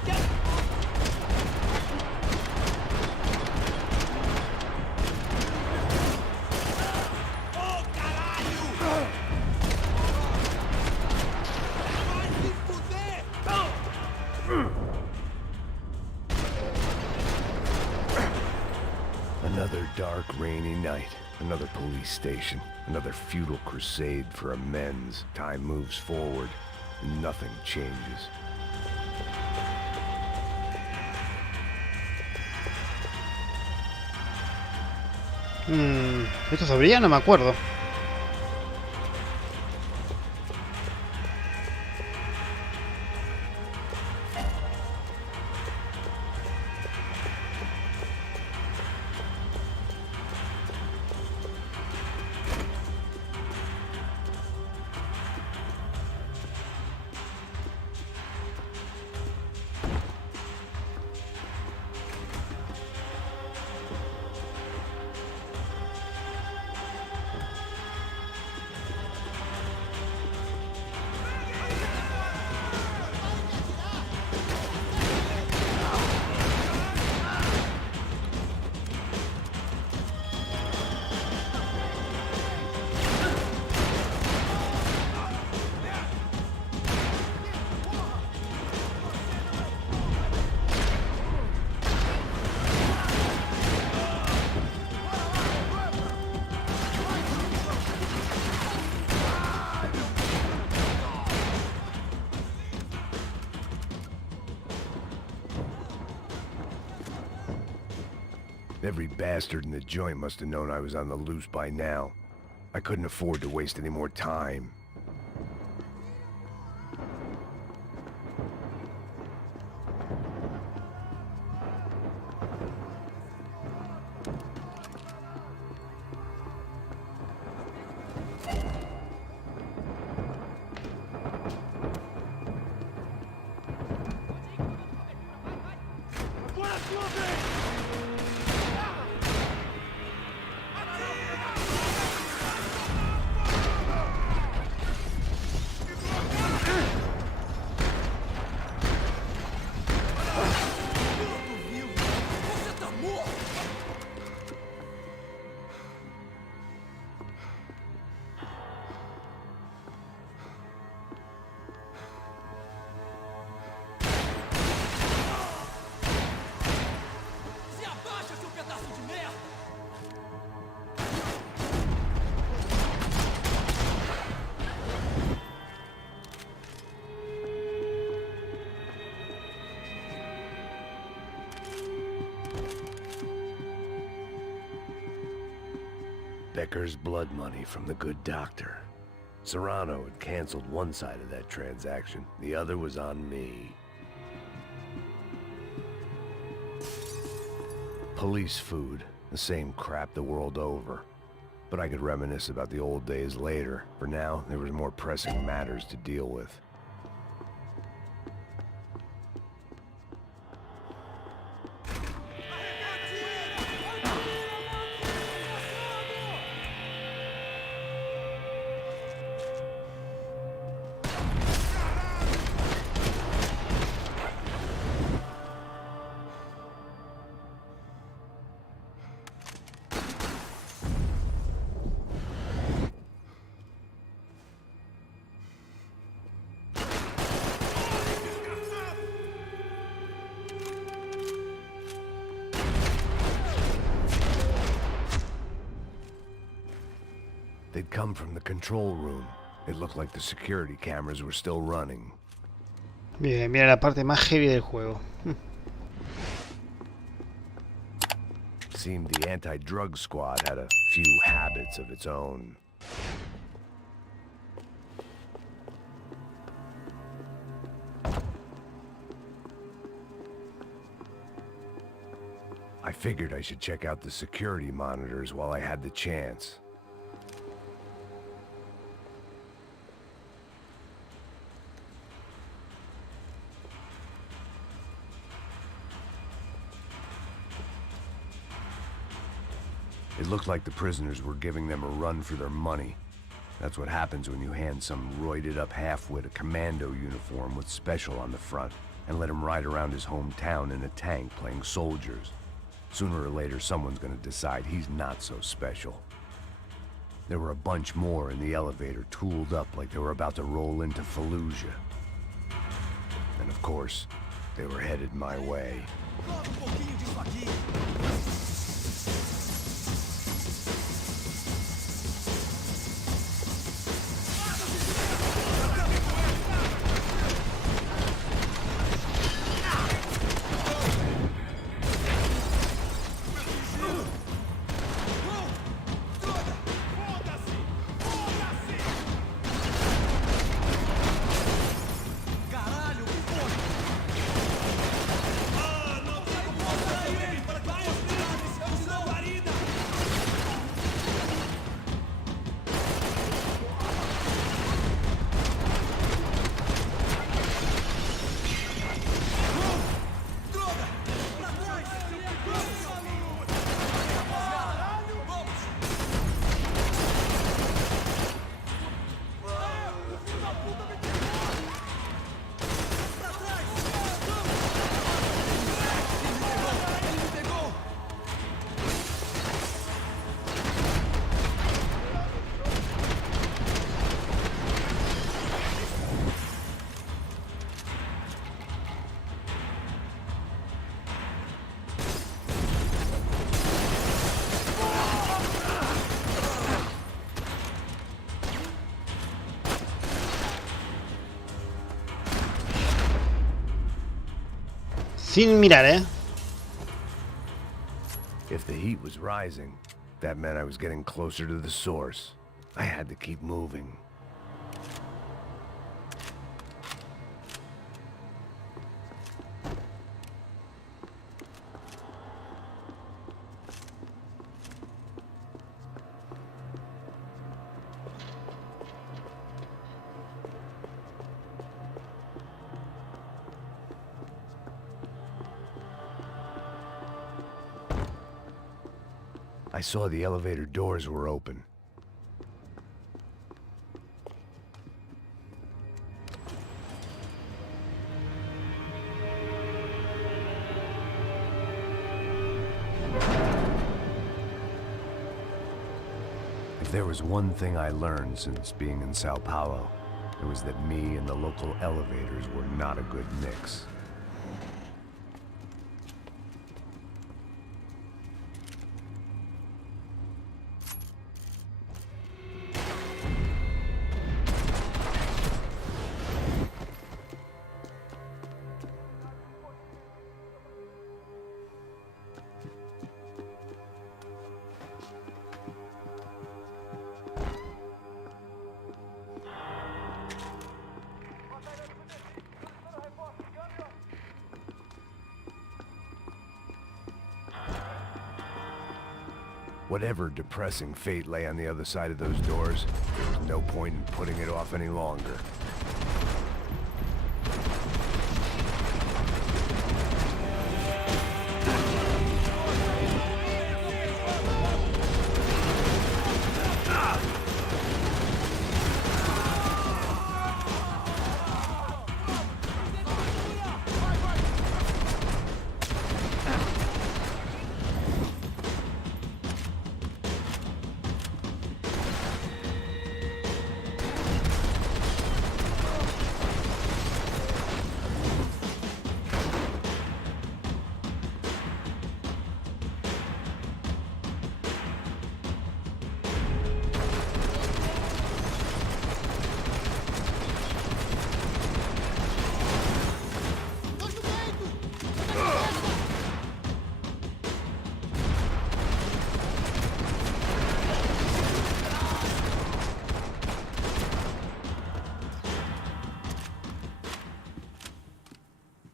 Another dark, rainy night. Another police station. Another futile crusade for amends. Time moves forward, and nothing changes. ¿Esto sabría? No me acuerdo. Every bastard in the joint must have known I was on the loose by now. I couldn't afford to waste any more time. Becker's blood money from the good doctor. Serrano had canceled one side of that transaction. The other was on me. Police food. The same crap the world over. But I could reminisce about the old days later. For now, there was more pressing matters to deal with. They'd come from the control room. It looked like the security cameras were still running. Bien, mira la parte más heavy del juego. Seemed the anti-drug squad had a few habits of its own. I figured I should check out the security monitors while I had the chance. It looked like the prisoners were giving them a run for their money. That's what happens when you hand some roided-up halfwit a commando uniform with special on the front and let him ride around his hometown in a tank playing soldiers. Sooner or later, someone's gonna decide he's not so special. There were a bunch more in the elevator, tooled up like they were about to roll into Fallujah. And of course, they were headed my way. Sin mirar, If the heat was rising, that meant I was getting closer to the source. I had to keep moving. I saw the elevator doors were open. If there was one thing I learned since being in Sao Paulo, it was that me and the local elevators were not a good mix. Whatever depressing fate lay on the other side of those doors, there was no point in putting it off any longer.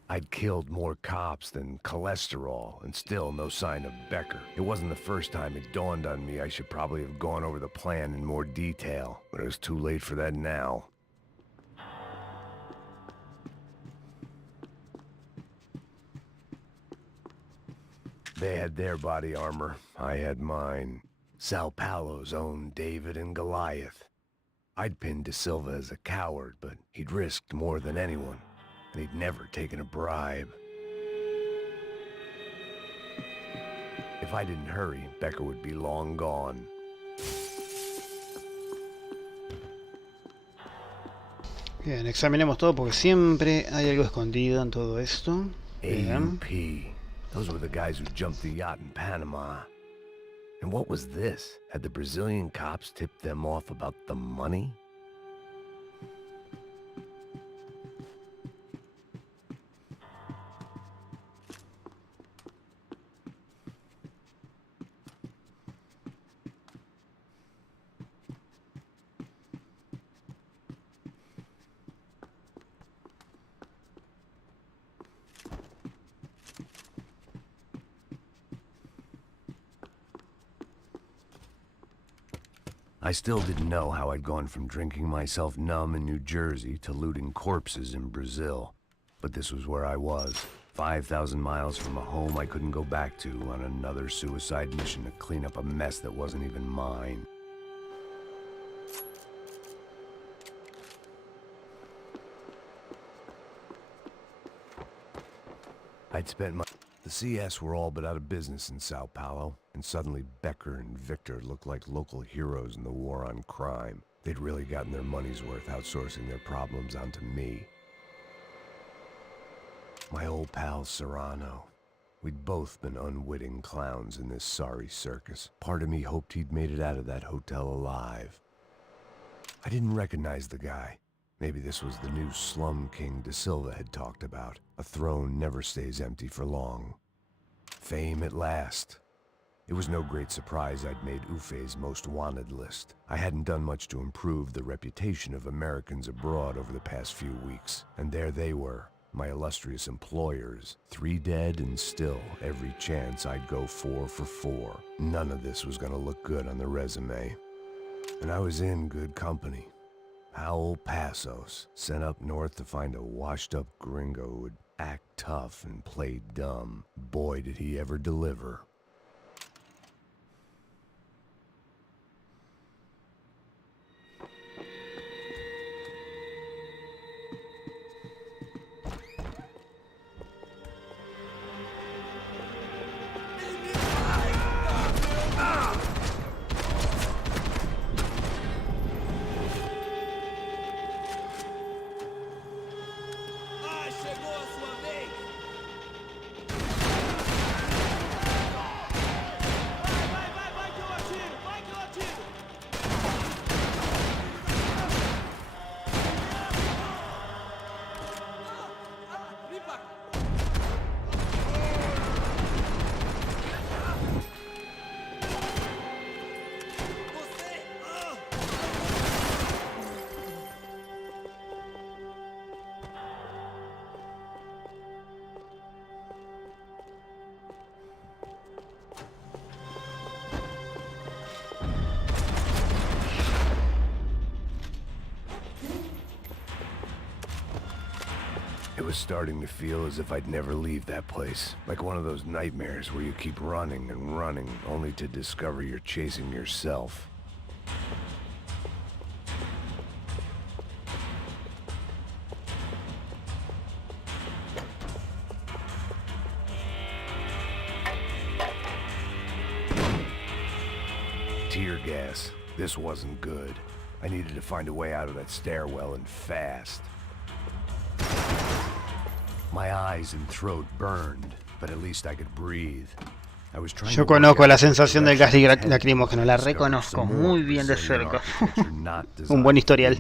I'd killed more cops than cholesterol, and still no sign of Becker. It wasn't the first time it dawned on me I should probably have gone over the plan in more detail, but it was too late for that now. They had their body armor, I had mine. Sao Paulo's own David and Goliath. I'd pinned De Silva as a coward, but he'd risked more than anyone. And he'd never taken a bribe. If I didn't hurry, Becker would be long gone. Bien, examinemos todo porque siempre hay algo escondido en todo esto. Bien. AUP. Those were the guys who jumped the yacht in Panama. And what was this? Had the Brazilian cops tipped them off about the money? I still didn't know how I'd gone from drinking myself numb in New Jersey to looting corpses in Brazil. But this was where I was, 5,000 miles from a home I couldn't go back to on another suicide mission to clean up a mess that wasn't even mine. I'd spent The CS were all but out of business in Sao Paulo, and suddenly Becker and Victor looked like local heroes in the war on crime. They'd really gotten their money's worth outsourcing their problems onto me. My old pal Serrano. We'd both been unwitting clowns in this sorry circus. Part of me hoped he'd made it out of that hotel alive. I didn't recognize the guy. Maybe this was the new slum king De Silva had talked about. A throne never stays empty for long. Fame at last. It was no great surprise I'd made Ufe's most wanted list. I hadn't done much to improve the reputation of Americans abroad over the past few weeks, and there they were, my illustrious employers, 3 dead and still every chance I'd go 4 for 4. None of this was gonna look good on the resume. And I was in good company. Howell Passos, sent up north to find a washed-up gringo who would act tough and play dumb. Boy, did he ever deliver. It was starting to feel as if I'd never leave that place. Like one of those nightmares where you keep running and running, only to discover you're chasing yourself. Tear gas. This wasn't good. I needed to find a way out of that stairwell and fast. My eyes and throat burned, but at least I could breathe. I was trying Yo conozco la sensación del gas lacrimógeno, la reconozco muy bien de cerca. Un buen historial.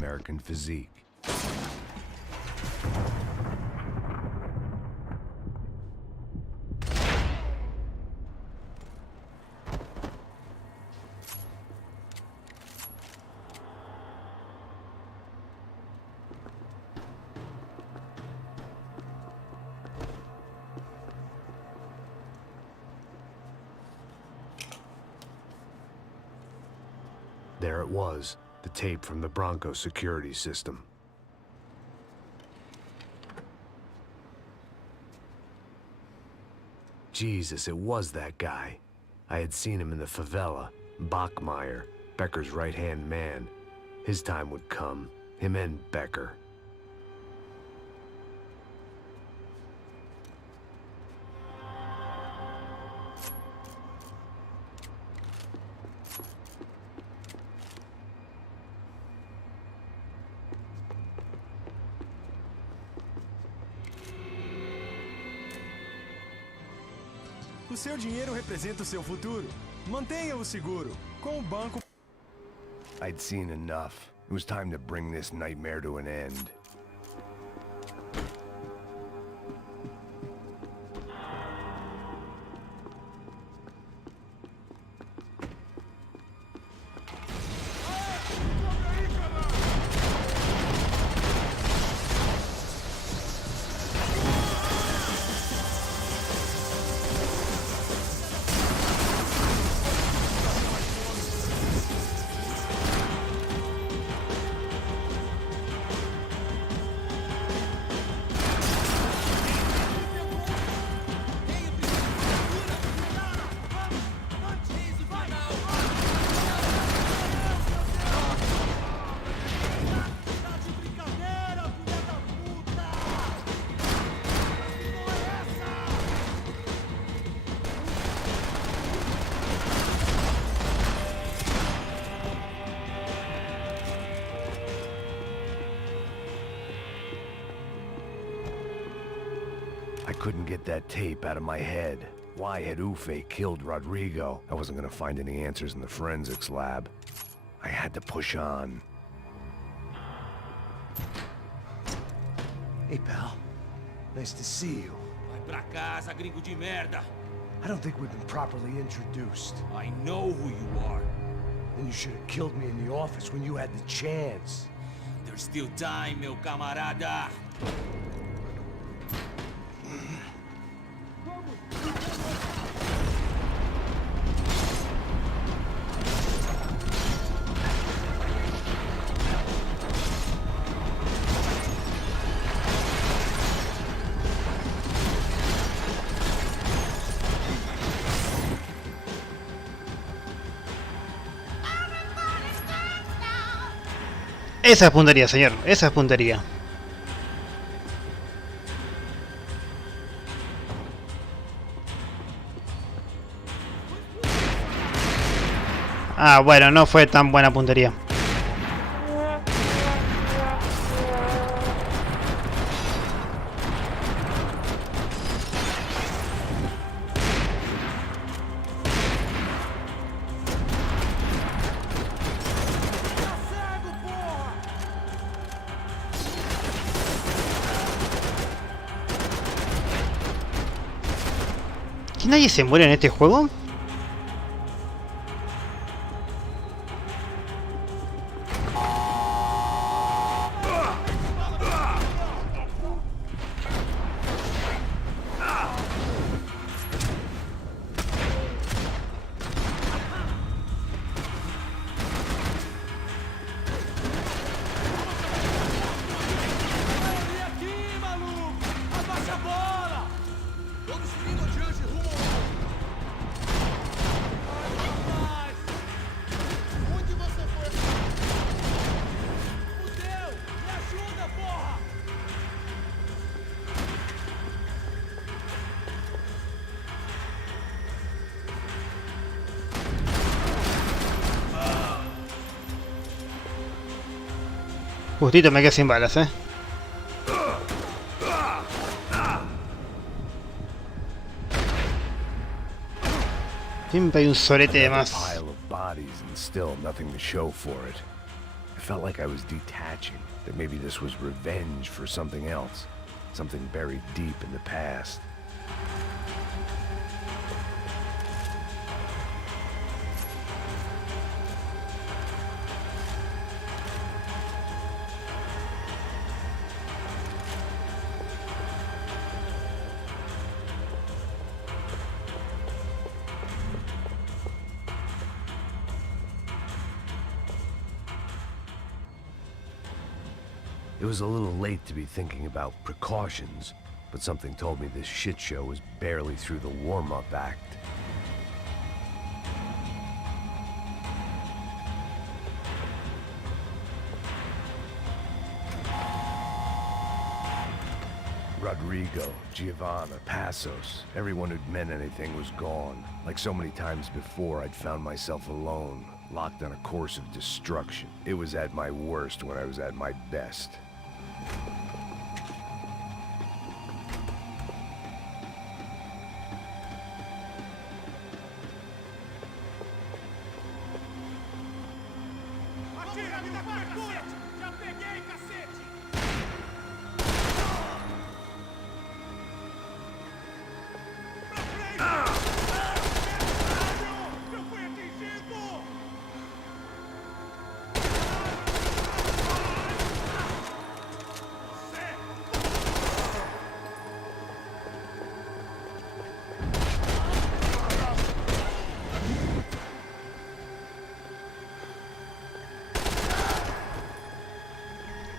There it was, the tape from the Bronco security system. Jesus, it was that guy. I had seen him in the favela. Bachmeyer, Becker's right-hand man. His time would come. Him and Becker. O seu dinheiro representa o seu futuro. Mantenha-o seguro. Com o banco... I'd seen enough. It was time to bring this nightmare to an end. I couldn't get that tape out of my head. Why had Ufe killed Rodrigo? I wasn't gonna find any answers in the forensics lab. I had to push on. Hey, pal. Nice to see you. Vai pra casa, gringo de merda. I don't think we've been properly introduced. I know who you are. Then you should have killed me in the office when you had the chance. There's still time, meu camarada. Esa es puntería, señor. Esa es puntería. Ah, bueno, no fue tan buena puntería. ¿Que nadie se muere en este juego? Justito me quedé sin balas, Siempre hay un sorete de más. Pile of bodies and still nothing to show for it. I felt like I was detaching, that maybe this was revenge for something else, something buried deep in the past. It was a little late to be thinking about precautions, but something told me this shit show was barely through the warm-up act. Rodrigo, Giovanna, Passos, everyone who'd meant anything was gone. Like so many times before, I'd found myself alone, locked on a course of destruction. It was at my worst when I was at my best.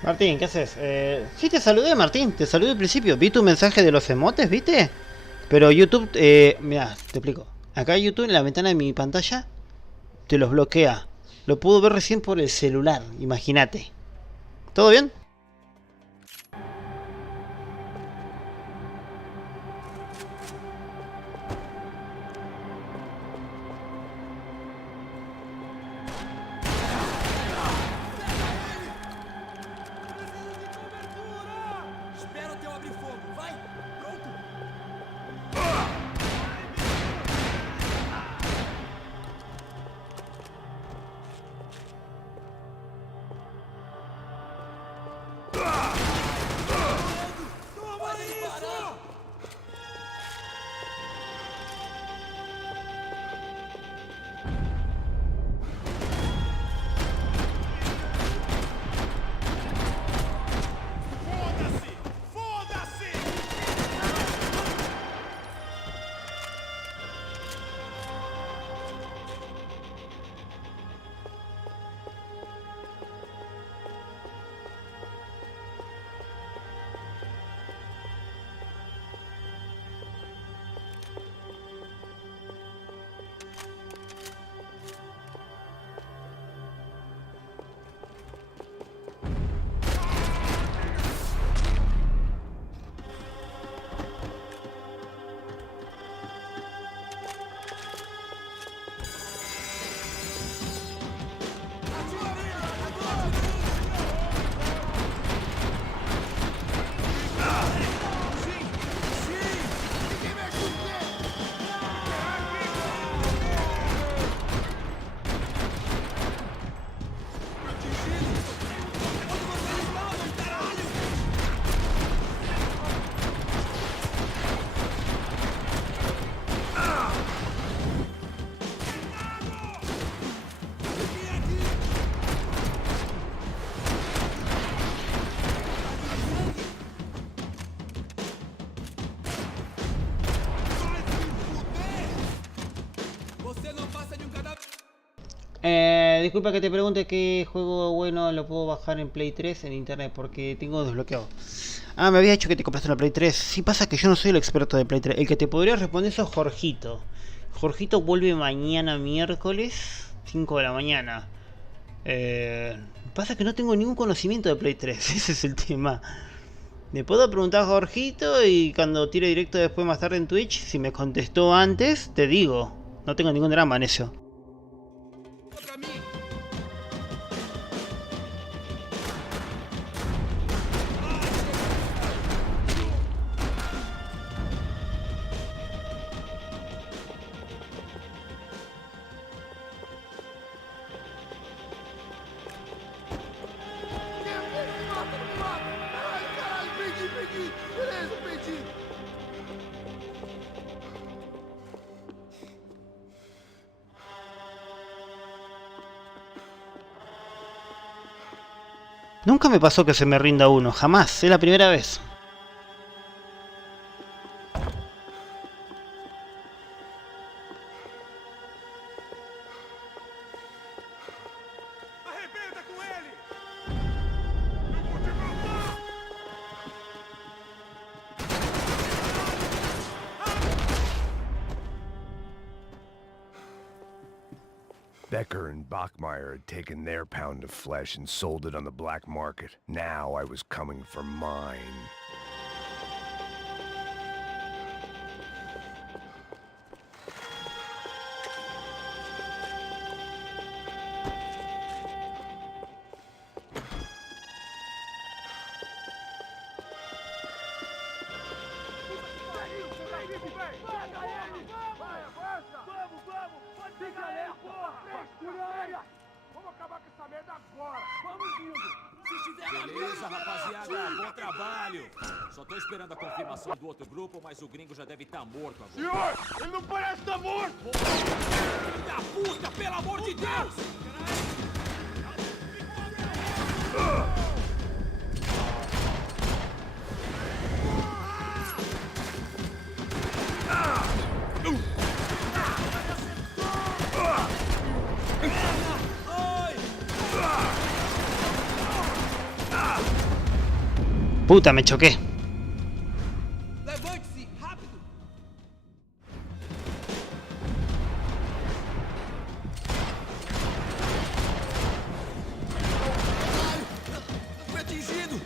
Martín, ¿qué haces? Sí, te saludé, Martín, te saludé al principio. Vi tu mensaje de los emotes, ¿viste? Pero YouTube, mirá, te explico. Acá YouTube, en la ventana de mi pantalla, te los bloquea. Lo puedo ver recién por el celular, imagínate. ¿Todo bien? disculpa que te pregunte qué juego bueno lo puedo bajar en Play 3 en internet, porque tengo desbloqueado. Ah, me había dicho que te compraste una Play 3. Sí, pasa que yo no soy el experto de Play 3. El que te podría responder eso es Jorgito. Jorgito vuelve mañana miércoles, 5 de la mañana. Pasa que no tengo ningún conocimiento de Play 3, ese es el tema. Le puedo preguntar a Jorgito y cuando tire directo después más tarde en Twitch, si me contestó antes, te digo. No tengo ningún drama en eso. Nunca me pasó que se me rinda uno, jamás, es la primera vez. Becker and Bachmeyer had taken their pound of flesh and sold it on the black market. Now I was coming for mine. Beleza, rapaziada, bom trabalho. Só tô esperando a confirmação do outro grupo, mas o gringo já deve estar morto agora. Senhor, ele não parece estar morto! Filho da puta, pelo amor de Deus! Puta, me choqué. Levante-se, rápido! Fui atingido!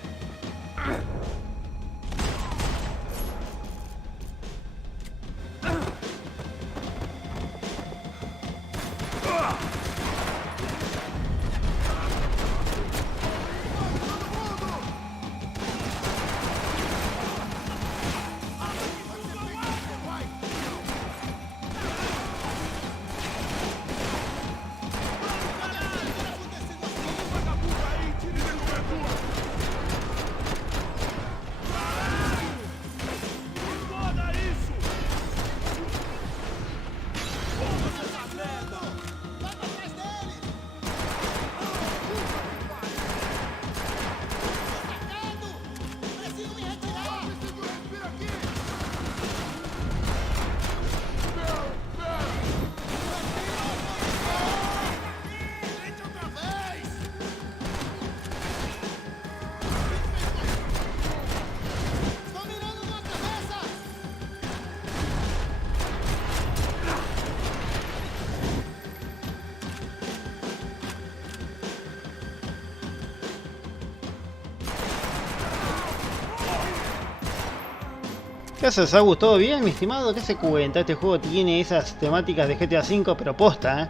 ¿Qué haces, Agus? ¿Todo bien, mi estimado? ¿Qué se cuenta? Este juego tiene esas temáticas de GTA V, pero posta, ¿eh?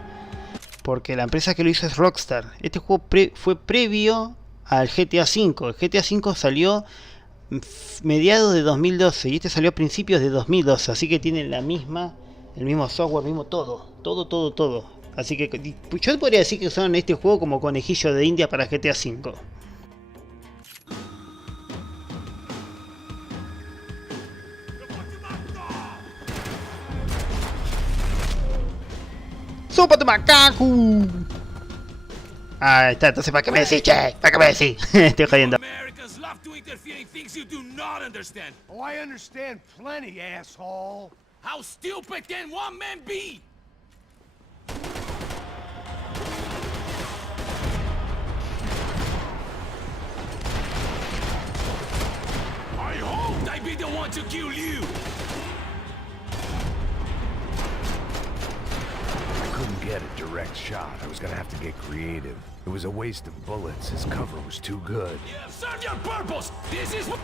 Porque la empresa que lo hizo es Rockstar. Este juego fue previo al GTA V. El GTA V salió mediados de 2012 y este salió a principios de 2012. Así que tienen la misma, el mismo software, mismo todo. Todo. Así que yo podría decir que usaron este juego como conejillo de India para GTA V. ¡Sopa de macaco! Ahí está, entonces ¿para qué me decís, che? ¿Para qué me decís? Estoy jodiendo. Americans love to interfere in things you do not understand. Oh, I understand plenty, asshole. How stupid can one man be? be the one to kill you! I couldn't get a direct shot. I was gonna have to get creative. It was a waste of bullets. His cover was too good. You have served your purpose! This is what...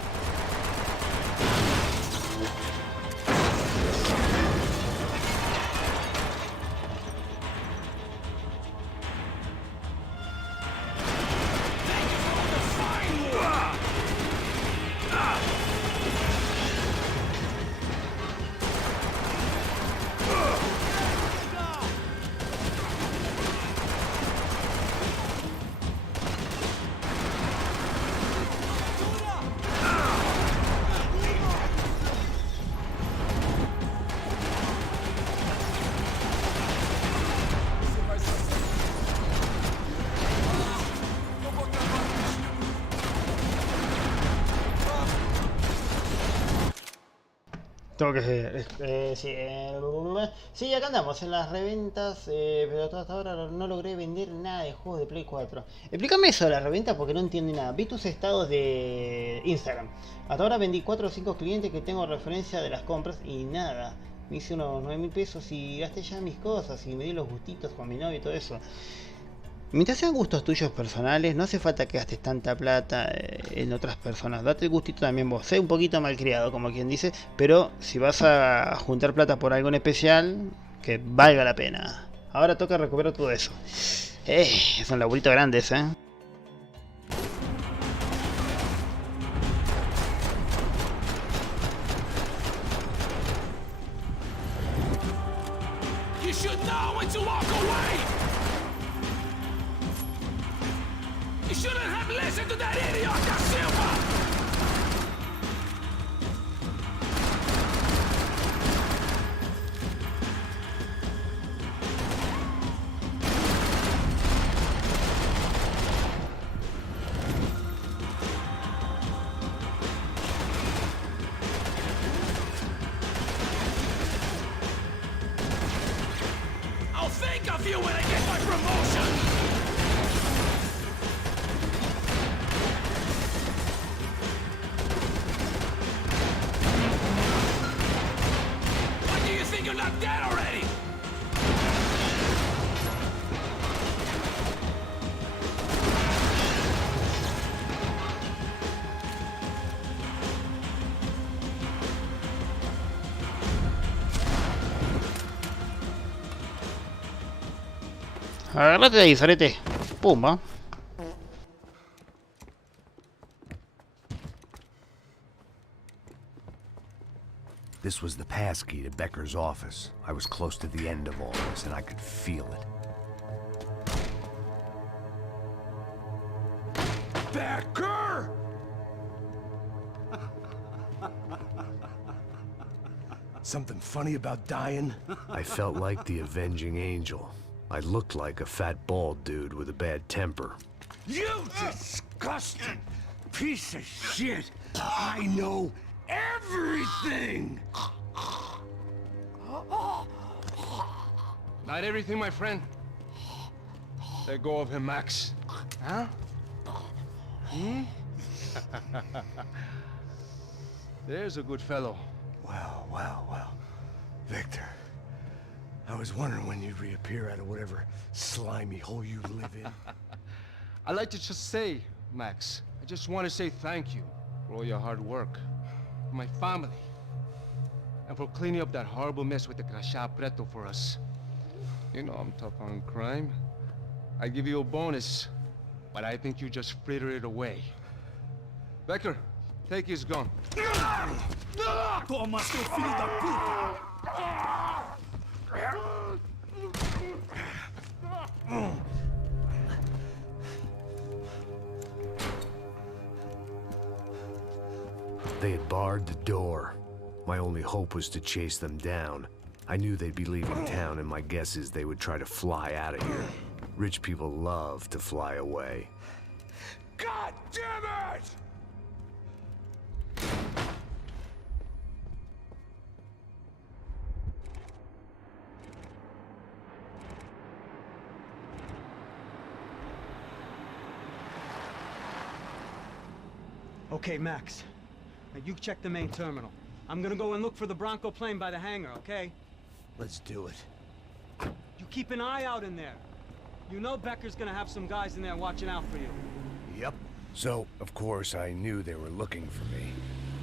Tengo que sí, acá andamos en las reventas, pero hasta ahora no logré vender nada de juegos de Play 4. Explícame eso de la reventa porque no entiendo nada. Vi tus estados de Instagram. Hasta ahora vendí 4 o 5 clientes que tengo referencia de las compras y nada. Me hice unos 9.000 pesos y gasté ya mis cosas y me di los gustitos con mi novio y todo eso. Mientras sean gustos tuyos personales, no hace falta que gastes tanta plata en otras personas. Date el gustito también vos. Sé un poquito malcriado, como quien dice, pero si vas a juntar plata por algo en especial, que valga la pena. Ahora toca recuperar todo eso. Son laburitos grandes, You should know when to walk away! You shouldn't have listened to that idiot, Da Silva! I'll think of you when I get my promotion! You're not dead already! Agárrate de ahí, zarete. Pumba. This was the passkey to Becker's office. I was close to the end of all this, and I could feel it. Becker! Something funny about dying? I felt like the avenging angel. I looked like a fat bald dude with a bad temper. You disgusting piece of shit! I know everything! Not everything, my friend. Let go of him, Max. Huh? Hmm? There's a good fellow. Well, well, well. Victor, I was wondering when you'd reappear out of whatever slimy hole you live in. I'd like to just say, Max, I just want to say thank you for all your hard work, for my family, and for cleaning up that horrible mess with the Crachá Preto for us. You know I'm tough on crime. I give you a bonus, but I think you just fritter it away. Becker, take his gun. Toma, seu filho da puta! They had barred the door. My only hope was to chase them down. I knew they'd be leaving town, and my guess is they would try to fly out of here. Rich people love to fly away. God damn it! Okay, Max. Now you check the main terminal. I'm gonna go and look for the Bronco plane by the hangar, okay? Let's do it. You keep an eye out in there. You know Becker's gonna have some guys in there watching out for you. Yep. So, of course, I knew they were looking for me.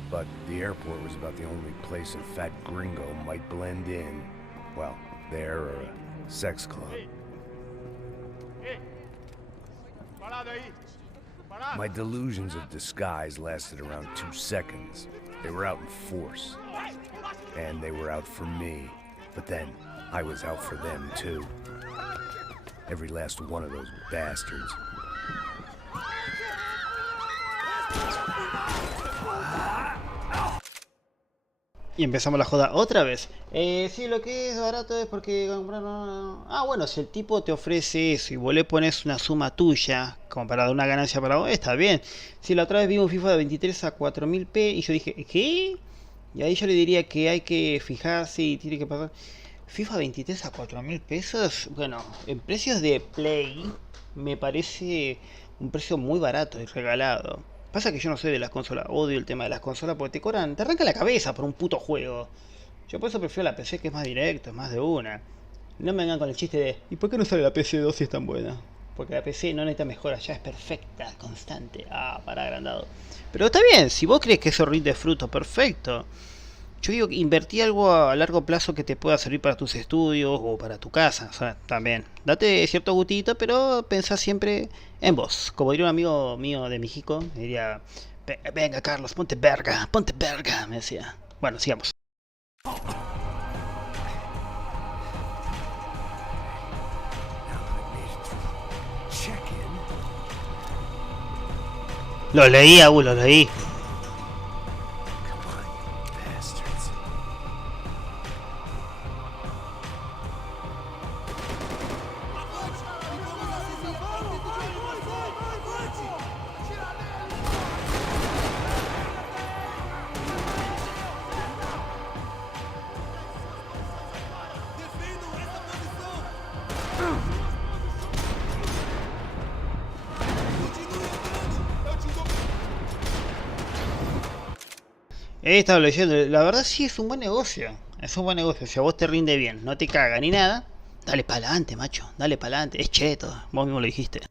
But the airport was about the only place a fat gringo might blend in. Well, there or a sex club. My delusions of disguise lasted around 2 seconds. They were out in force. And they were out for me. But then, I was out for them too. Every last one of those bastards. Y empezamos la joda otra vez. Sí, lo que es barato es porque... Ah, bueno, si el tipo te ofrece eso y vos le pones una suma tuya, como para dar una ganancia para vos, está bien. Si la otra vez vimos FIFA de 23 a 4000 P y yo dije, ¿qué? Y ahí yo le diría que hay que fijarse y tiene que pasar... FIFA 23 a 4000 pesos, bueno, en precios de Play me parece un precio muy barato y regalado. Pasa que yo no soy de las consolas, odio el tema de las consolas porque te cobran, te arranca la cabeza por un puto juego. Yo por eso prefiero la PC, que es más directo, es más de una. No me vengan con el chiste de ¿y por qué no sale la PC 2 si es tan buena? Porque la PC no necesita mejoras, ya es perfecta, constante, para agrandado. Pero está bien, si vos crees que eso rinde fruto, perfecto. Yo digo, invertí algo a largo plazo que te pueda servir para tus estudios o para tu casa. O sea, también. Date cierto gustito, pero pensá siempre en vos. Como diría un amigo mío de México, me diría, venga Carlos, ponte verga, me decía. Bueno, sigamos. Lo leí, lo leí. He estado leyendo, la verdad sí es un buen negocio. Es un buen negocio, si a vos te rinde bien, no te caga ni nada, dale para adelante, macho, dale para adelante, es cheto, vos mismo lo dijiste.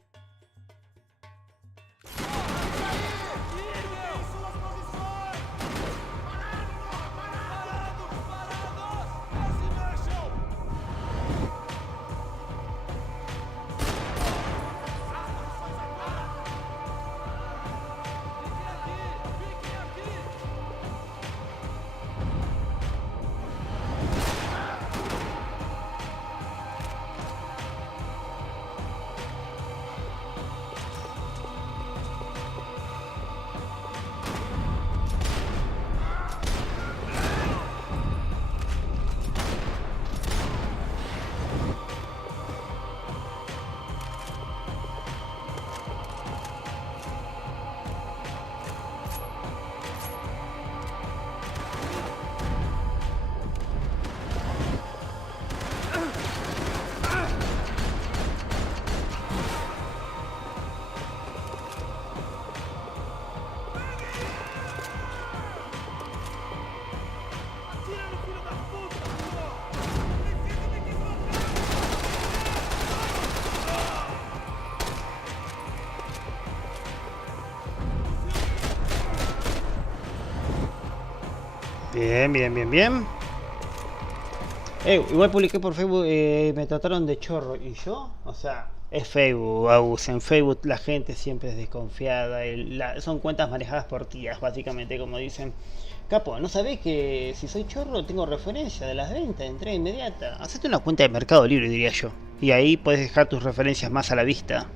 Bien. Igual publiqué por Facebook, me trataron de chorro. ¿Y yo? O sea, es Facebook, Agus. En Facebook la gente siempre es desconfiada. Son cuentas manejadas por tías, básicamente, como dicen. Capo, ¿no sabés que si soy chorro tengo referencia de las ventas, entrega inmediata? Hacete una cuenta de Mercado Libre, diría yo. Y ahí puedes dejar tus referencias más a la vista.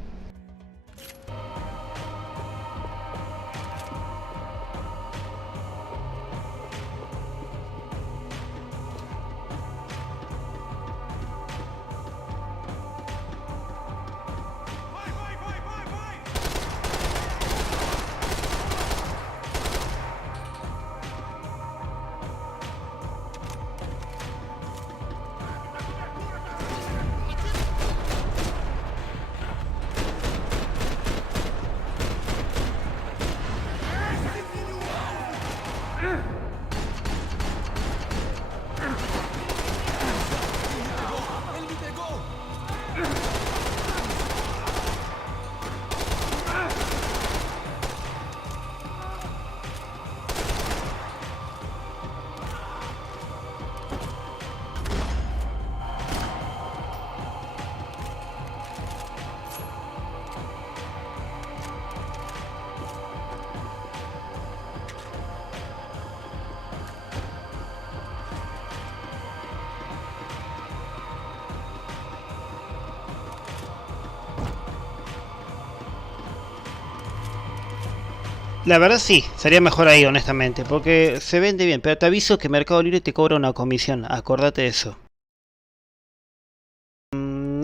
La verdad sí, sería mejor ahí, honestamente, porque se vende bien, pero te aviso que Mercado Libre te cobra una comisión, acordate de eso.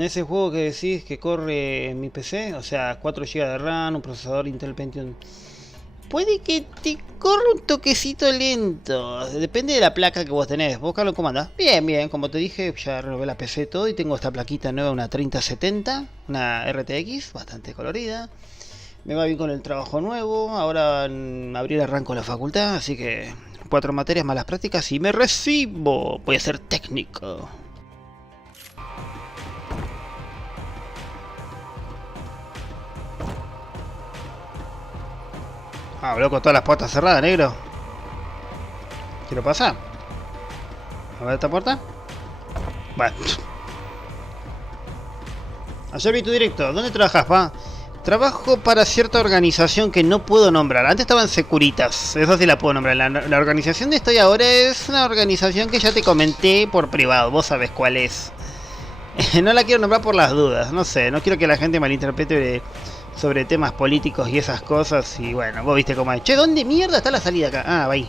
Ese juego que decís que corre en mi PC, o sea, 4 GB de RAM, un procesador Intel Pentium, puede que te corra un toquecito lento, depende de la placa que vos tenés. ¿Vos, Carlos, cómo andás? Bien, bien, como te dije, ya renové la PC todo y tengo esta plaquita nueva, una 3070, una RTX, bastante colorida. Me va bien con el trabajo nuevo, ahora en abril arranco la facultad, así que 4 materias más las prácticas y me recibo. Voy a ser técnico. Ah, loco, todas las puertas cerradas, negro. ¿Quiero pasar? A ver esta puerta. Bueno. Ayer vi tu directo. ¿Dónde trabajas, pa? Trabajo para cierta organización que no puedo nombrar. Antes estaba en Securitas. Eso sí la puedo nombrar. La organización de estoy ahora es una organización que ya te comenté por privado. Vos sabés cuál es. No la quiero nombrar por las dudas. No sé, no quiero que la gente malinterprete sobre temas políticos y esas cosas. Y bueno, vos viste cómo es. Che, ¿dónde mierda está la salida acá? Ah, va ahí.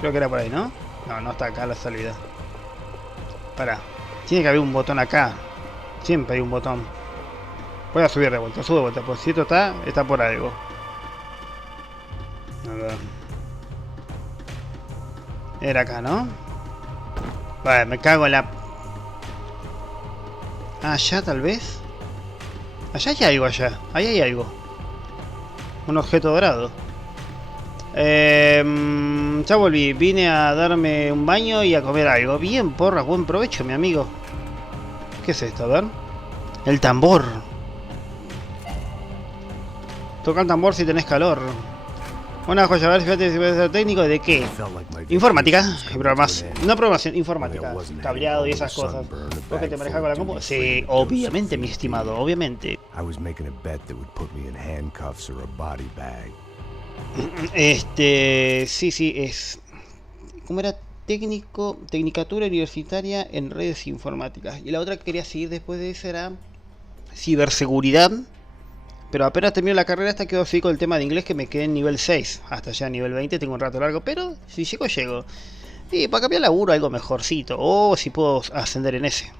Creo que era por ahí, ¿no? No, no está acá la salida. Pará. Tiene que haber un botón acá. Siempre hay un botón. Voy a subir de vuelta, subo de vuelta. Pues si esto está por algo. A ver. Era acá, ¿no? Vale, me cago en la... Allá tal vez. Allá hay algo, allá. Ahí hay algo. Un objeto dorado. Ya volví. Vine a darme un baño y a comer algo. Bien, porra. Buen provecho, mi amigo. ¿Qué es esto? A ver. El tambor. Toca el tambor si tenés calor. Una joya, a ver, fíjate si puede ser técnico. ¿De qué? Informática. No programación, informática. Cableado y esas cosas. ¿Vos que te manejas con la compu? Sí, obviamente, mi estimado, obviamente. Sí, es... ¿Cómo era? Tecnicatura universitaria en redes informáticas. Y la otra que quería seguir después de eso era ciberseguridad. Pero apenas termino la carrera esta quedo así con el tema de inglés que me quedé en nivel 6. Hasta ya nivel 20 tengo un rato largo. Pero si llego, llego. Y para cambiar laburo algo mejorcito. O si puedo ascender en ese.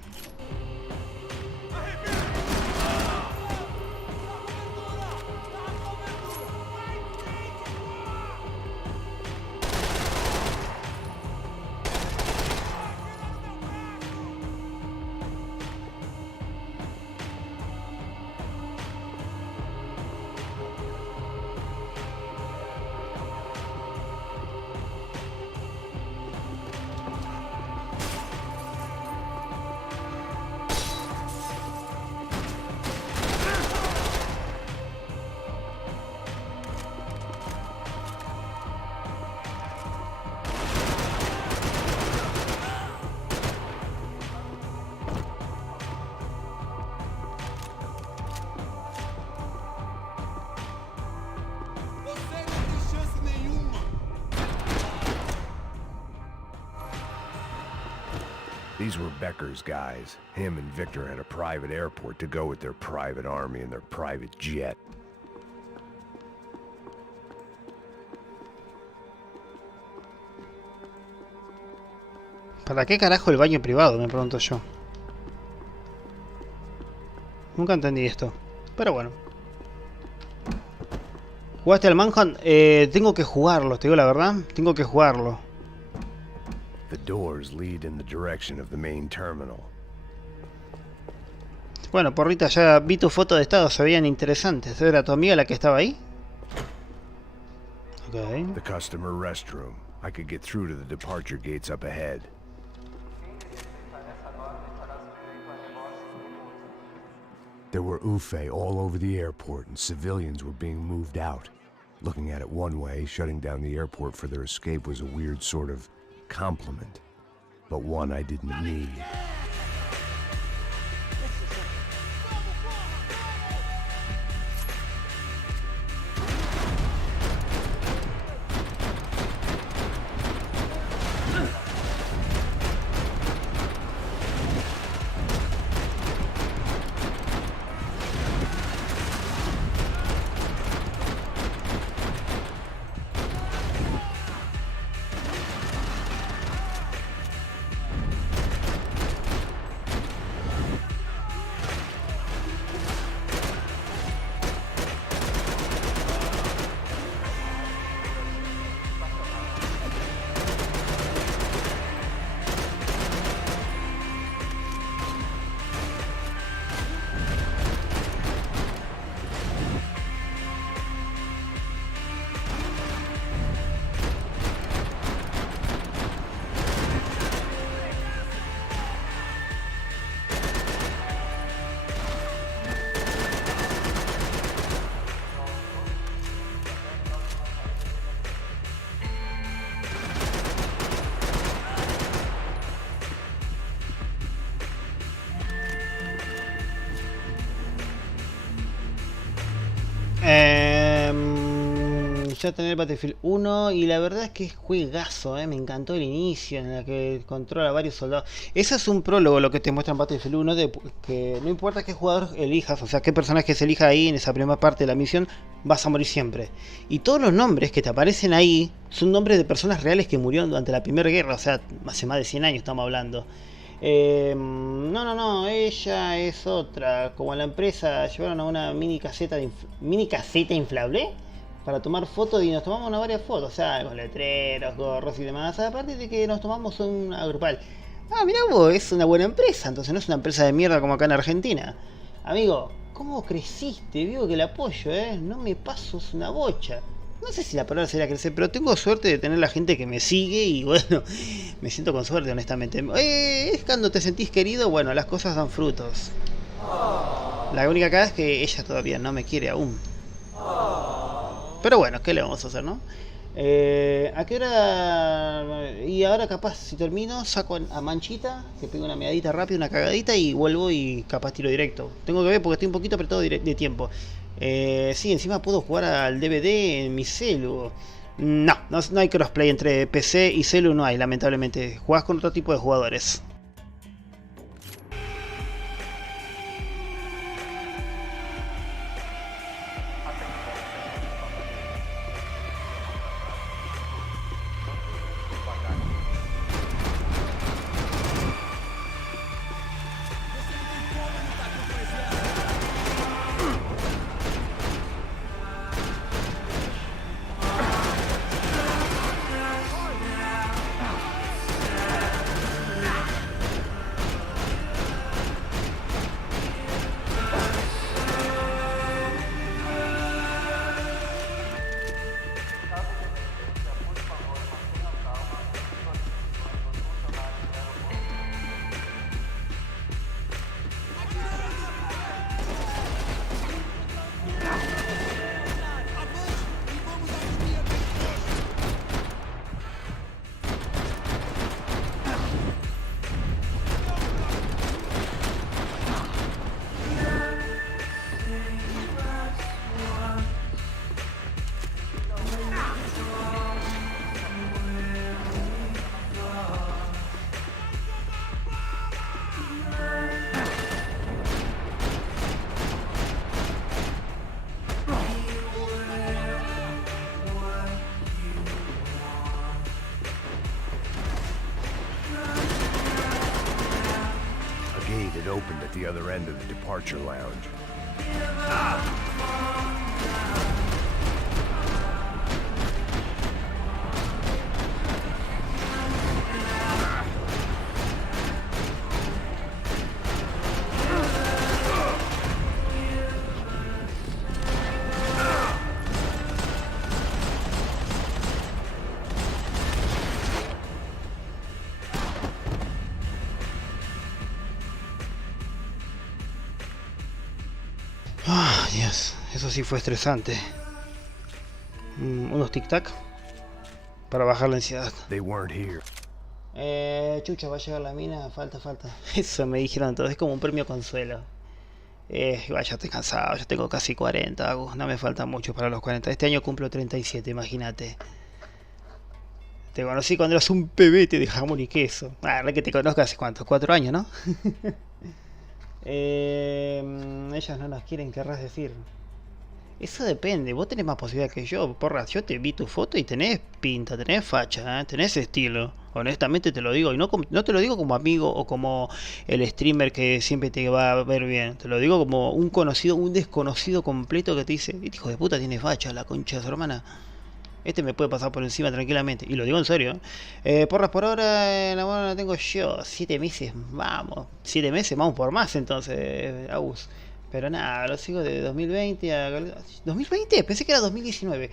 These were Becker's guys. Him and Victor had a private airport to go with their private army and their private jet. ¿Para qué carajo el baño privado? Me pregunto yo. Nunca entendí esto. Pero bueno. ¿Jugaste al Manhunt? Tengo que jugarlo, te digo la verdad. Tengo que jugarlo. The doors lead in the direction of the main terminal. Bueno, porrita, ya vi tu foto de estado, se veían interesantes. ¿Era tu amiga la que estaba ahí? Okay. The customer restroom. I could get through to the departure gates up ahead. There were UFE all over the airport and civilians were being moved out. Looking at it one way, shutting down the airport for their escape was a weird sort of compliment, but one I didn't need. empecé a tener Battlefield 1 y la verdad es que es juegazo, me encantó el inicio en el que controla a varios soldados. Eso es un prólogo lo que te muestra en Battlefield 1, de que no importa qué jugador elijas, o sea, qué personaje se elija ahí en esa primera parte de la misión, vas a morir siempre. Y todos los nombres que te aparecen ahí son nombres de personas reales que murieron durante la Primera Guerra, o sea, hace más de 100 años estamos hablando. No, ella es otra. Como en la empresa llevaron a una mini caseta inflable para tomar fotos y nos tomamos varias fotos, o sea, con letreros, gorros y demás. Aparte de que nos tomamos una grupal. Ah, mirá vos, es una buena empresa, entonces no es una empresa de mierda como acá en Argentina. Amigo, ¿cómo creciste? Digo que el apoyo, no me paso, es una bocha. No sé si la palabra sería crecer, pero tengo suerte de tener la gente que me sigue y bueno, me siento con suerte, honestamente. Es cuando te sentís querido, bueno, las cosas dan frutos. La única cara es que ella todavía no me quiere aún. Pero bueno, ¿qué le vamos a hacer, no? ¿A qué hora? Y ahora capaz, si termino, saco a Manchita, que pego una meadita rápida, una cagadita y vuelvo y capaz tiro directo. Tengo que ver porque estoy un poquito apretado de tiempo. Sí, encima puedo jugar al DVD en mi celu. No hay crossplay entre PC y celu, no hay, lamentablemente. Jugás con otro tipo de jugadores. It opened at the other end of the departure lounge. Ah, Dios, eso sí fue estresante. Unos tic-tac para bajar la ansiedad. They weren't here. Chucha, va a llegar la mina, falta. Eso me dijeron todos, es como un premio consuelo. Igual ya estoy cansado, ya tengo casi 40, no me falta mucho para los 40. Este año cumplo 37, imagínate. Te conocí cuando eras un pebete de jamón y queso. Ah, la que te conozco hace cuánto, 4 años, ¿no? Ellas no nos quieren, querrás decir. Eso depende, vos tenés más posibilidad que yo, porra. Yo te vi tu foto y tenés pinta, tenés facha, tenés estilo. Honestamente te lo digo, y no te lo digo como amigo o como el streamer que siempre te va a ver bien. Te lo digo como un conocido, un desconocido completo que te dice: este hijo de puta tiene facha, la concha de su hermana. Este me puede pasar por encima tranquilamente. Y lo digo en serio. Porras, por ahora la mano la tengo yo. 7 meses, vamos. 7 meses, vamos por más entonces, Agus. Pero nada, lo sigo de 2020 a... ¿2020? Pensé que era 2019.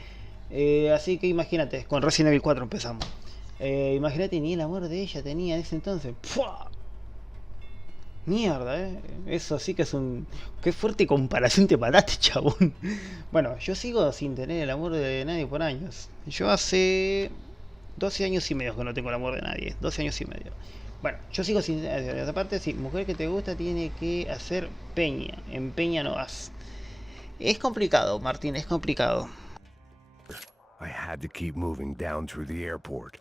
Así que imagínate, con Resident Evil 4 empezamos. Imagínate, ni el amor de ella tenía en ese entonces. ¡Pua! Mierda, eso sí que es un... Qué fuerte comparación te mataste, chabón. Bueno, yo sigo sin tener el amor de nadie por años. Yo hace 12 años y medio que no tengo el amor de nadie. 12 años y medio. Bueno, yo sigo sin... Aparte, sí, mujer que te gusta tiene que hacer peña. En peña no vas. Es complicado, Martín, es complicado. I had to keep moving down through the airport.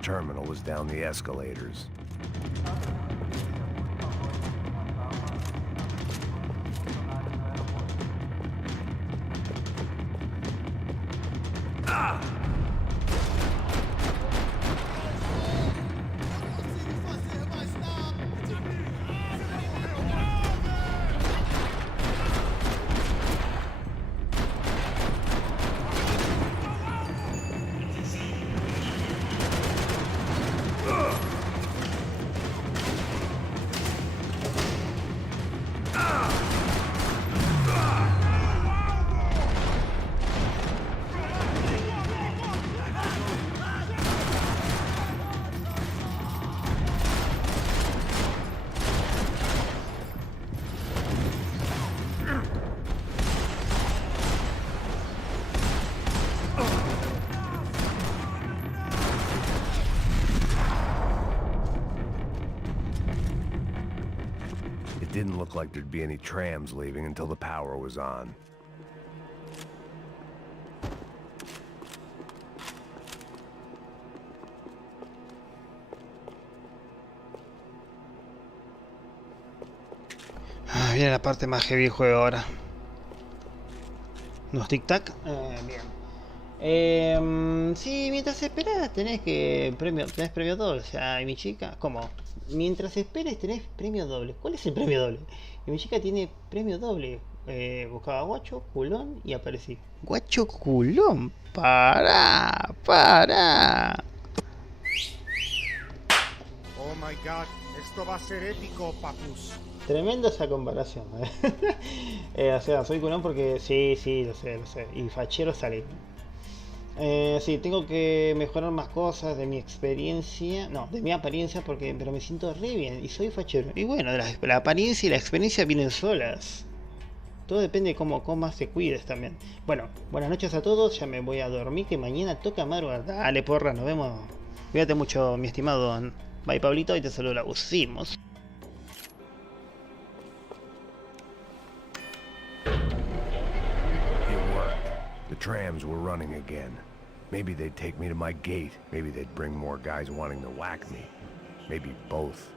Terminal was down the escalators. It didn't look like there'd be any trams leaving until the power was on. Viene la parte más heavy del juego ahora. ¿Unos tic-tac? Bien. Sí, mientras esperas tenés premio doble. O sea, y mi chica, ¿cómo? Mientras esperes tenés premio doble. ¿Cuál es el premio doble? Y mi chica tiene premio doble. Buscaba guacho, culón y aparecí. Guacho, culón. Para. Oh my god, esto va a ser épico, papus. Tremenda esa comparación. O sea, soy culón porque sí, lo sé. Y fachero salí. Sí, tengo que mejorar más cosas de mi experiencia. No, de mi apariencia, pero me siento re bien y soy fachero. Y bueno, la apariencia y la experiencia vienen solas. Todo depende de cómo más te cuides también. Bueno, buenas noches a todos. Ya me voy a dormir, que mañana toca madrugar. Dale, porra, nos vemos. Cuídate mucho, mi estimado. Bye, Pablito, y te saludo la Usimos. The trams were running again. Maybe they'd take me to my gate. Maybe they'd bring more guys wanting to whack me. Maybe both.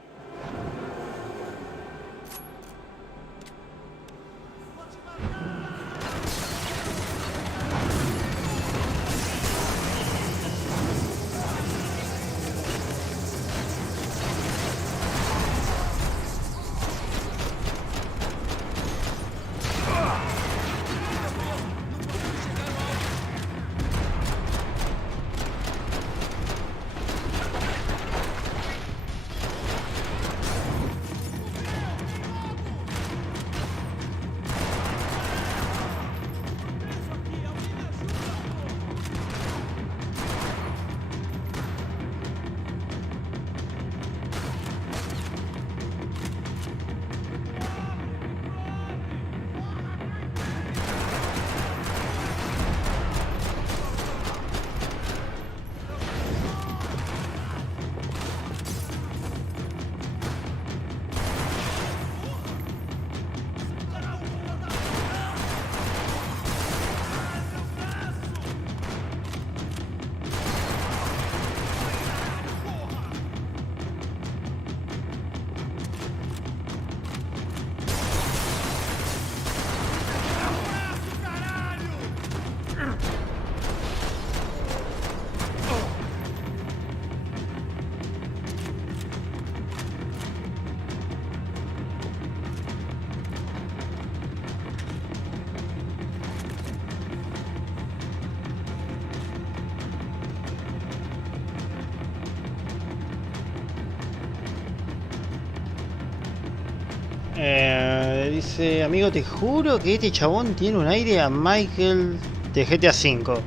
dice, amigo, te juro que este chabón tiene un aire a Michael de GTA V.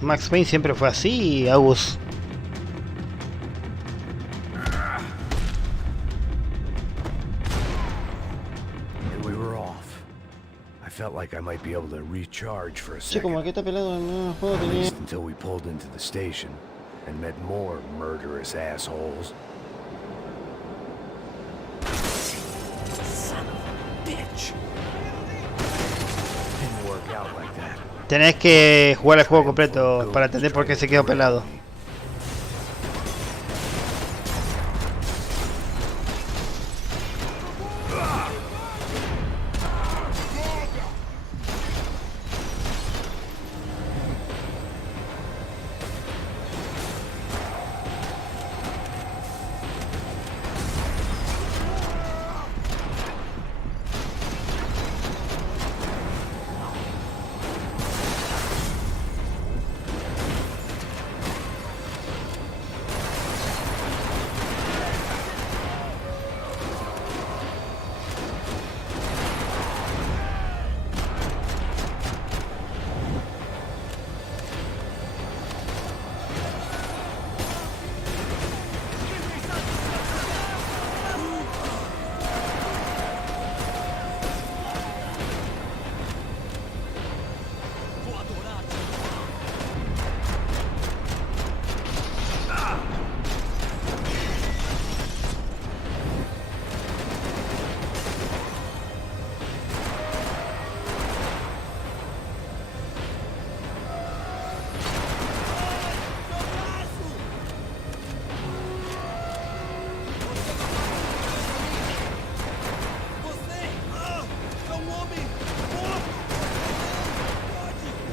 Max Payne siempre fue así, Agus. And we were off. I felt like I might be able to recharge for a Che, como second. el que está pelado en el juego At tenía... least until we pulled into the station and met more murderous assholes. Son of a bitch. Didn't work out like that. Tenés que jugar el juego completo para entender por qué se quedó pelado.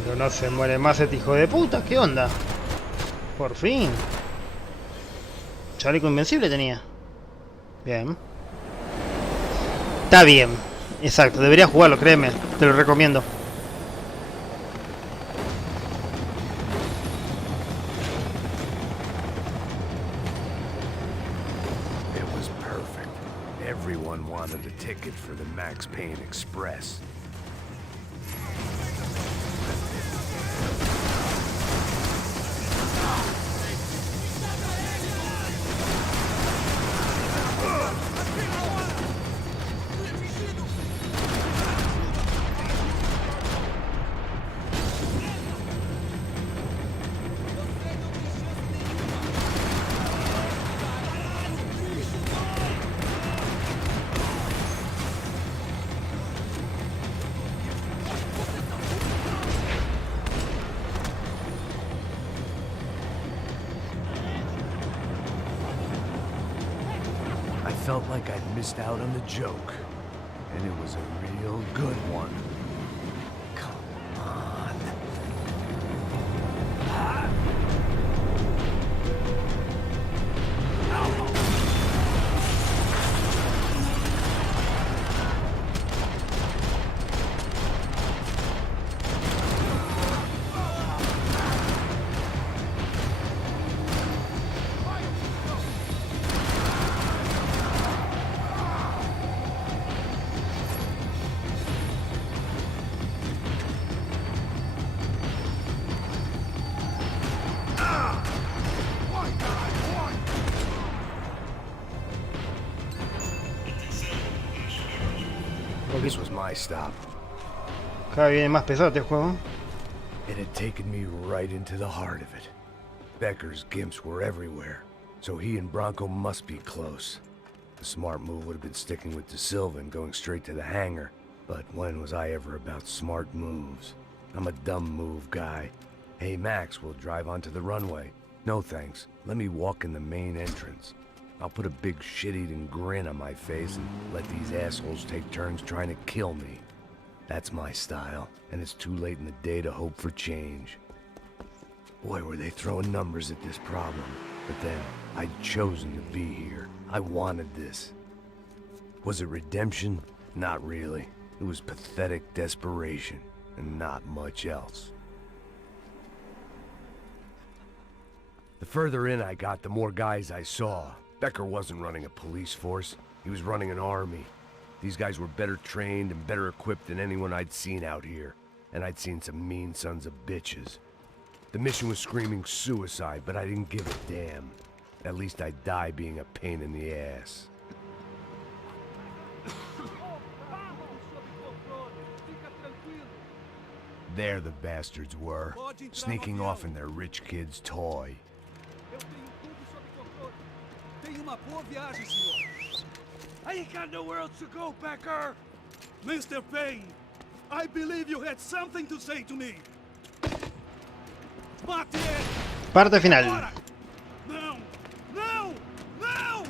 Pero no se muere más este hijo de puta, ¿qué onda? Por fin. Chaleco invencible tenía. Bien. Está bien. Exacto, deberías jugarlo, créeme. Te lo recomiendo. It was perfect. Everyone wanted a ticket for the Max Payne Express. I felt like I'd missed out on the joke, and it was a real good one. Come on. This was my stop. Cada vez viene más pesado este juego. It had taken me right into the heart of it. Becker's gimps were everywhere, so he and Bronco must be close. The smart move would have been sticking with De Silva and going straight to the hangar, but when was I ever about smart moves? I'm a dumb move guy. Hey Max, we'll drive onto the runway. No thanks, let me walk in the main entrance. I'll put a big shit-eating grin on my face and let these assholes take turns trying to kill me. That's my style, and it's too late in the day to hope for change. Boy, were they throwing numbers at this problem. But then, I'd chosen to be here. I wanted this. Was it redemption? Not really. It was pathetic desperation, and not much else. The further in I got, the more guys I saw. Becker wasn't running a police force. He was running an army. These guys were better trained and better equipped than anyone I'd seen out here. And I'd seen some mean sons of bitches. The mission was screaming suicide, but I didn't give a damn. At least I'd die being a pain in the ass. There the bastards were, sneaking off in their rich kid's toy. I ain't got nowhere else to go, Becker! Mr. Payne, I believe you had something to say to me. Parte final. No! No! No!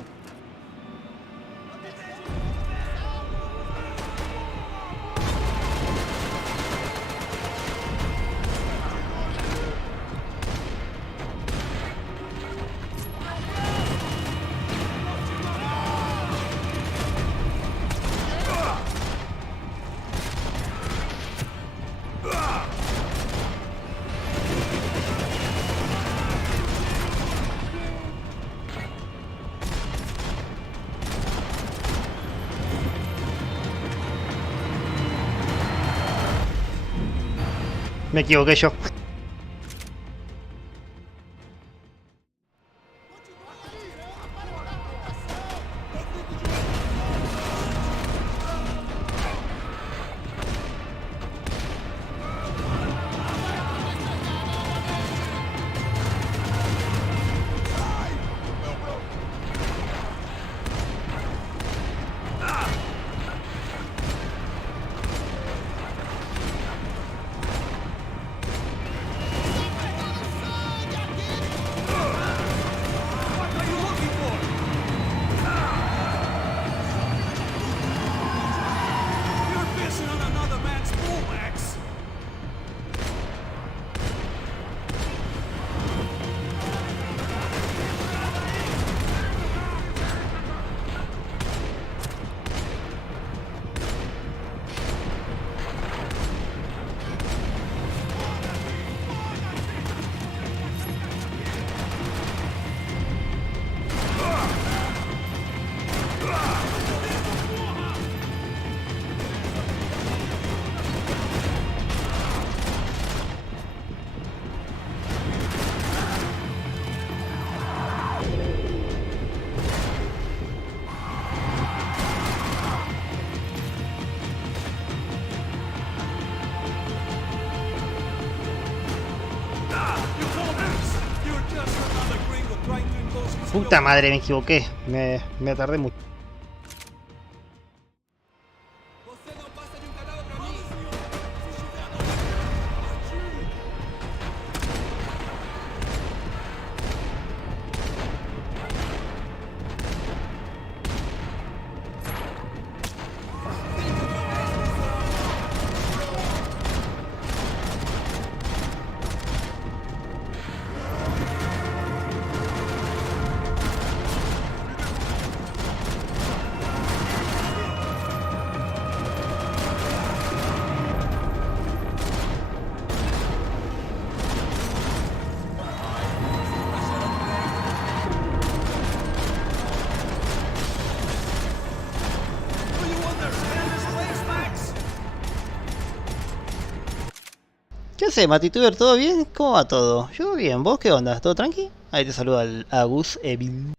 Me equivoqué yo. Puta madre, me equivoqué. Me tardé mucho. ¿Qué haces, Matituber? ¿Todo bien? ¿Cómo va todo? Yo bien, ¿vos qué onda? ¿Todo tranqui? Ahí te saluda el Agus Evil.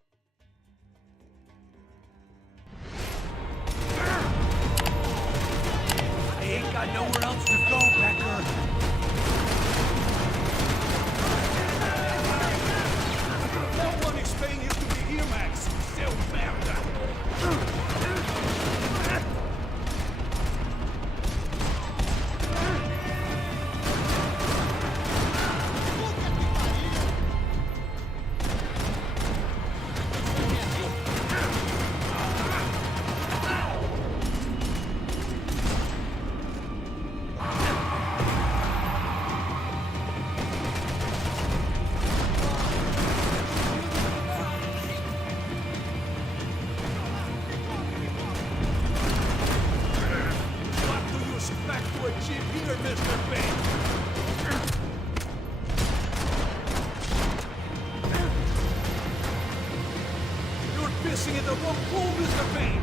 You're pissing in the wrong pool, Mr. Payne!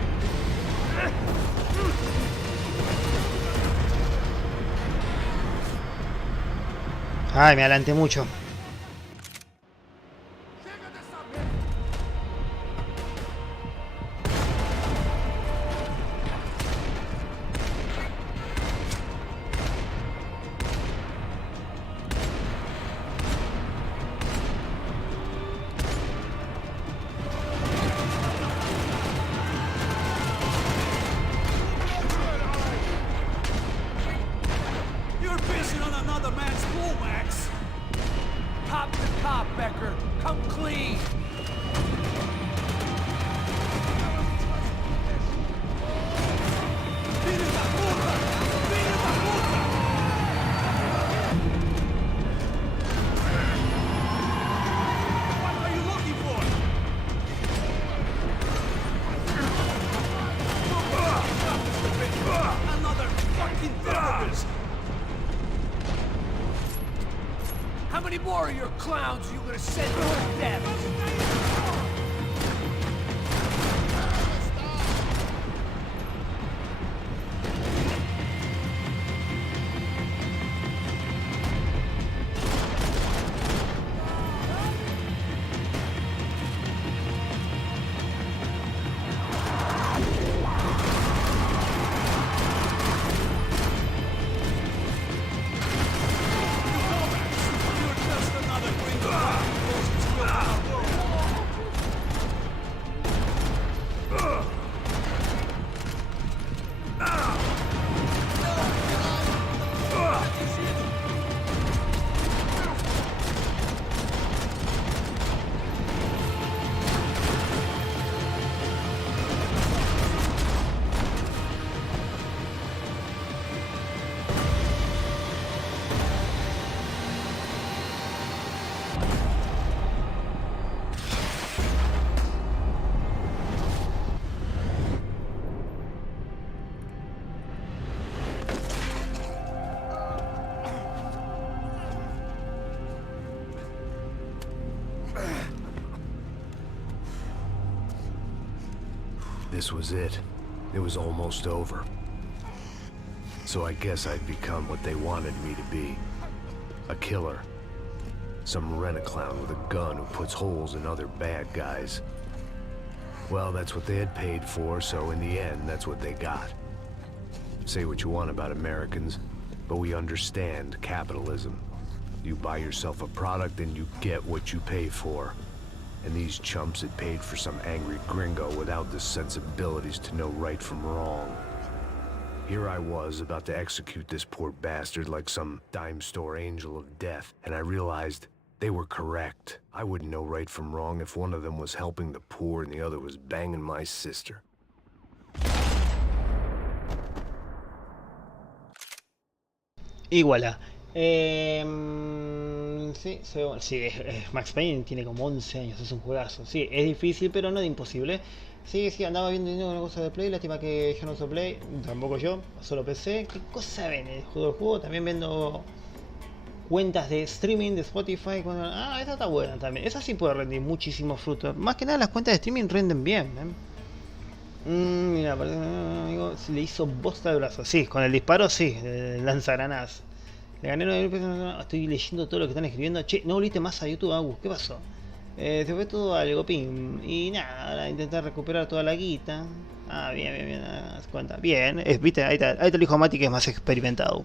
Ay, me adelanté mucho. You're pissing on another man's pool, Max. Cop to cop, Becker. Come clean. What are you looking for? Another fucking terrorist. How many more of your clowns are you gonna send to their death? This was it. It was almost over. So I guess I'd become what they wanted me to be. A killer. Some rent-a-clown with a gun who puts holes in other bad guys. Well, that's what they had paid for, so in the end, that's what they got. Say what you want about Americans, but we understand capitalism. You buy yourself a product and you get what you pay for. And these chumps had paid for some angry gringo without the sensibilities to know right from wrong. Here I was, about to execute this poor bastard like some dime store angel of death, and I realized they were correct. I wouldn't know right from wrong if one of them was helping the poor and the other was banging my sister. Y voilà. Sí, Max Payne tiene como 11 años, es un juegazo. Sí, es difícil, pero no es imposible. Sí, andaba viendo una cosa de Play, lástima que yo no uso Play, tampoco yo, solo PC. ¿Qué cosa ven el juego? También vendo cuentas de streaming de Spotify. Esta está buena también. Esa sí puede rendir muchísimo fruto. Más que nada las cuentas de streaming renden bien. Mira, amigo, le hizo bosta de brazo. Sí, con el disparo sí, lanzagranadas. Le gané 9.000 pesos. Estoy leyendo todo lo que están escribiendo. Che, no volviste más a YouTube, Agus. ¿Qué pasó? Se fue todo al Gopin. Y nada, ahora intentar recuperar toda la guita. Bien. Haz cuenta. Bien, viste, ahí te lo dijo Mati, que es más experimentado.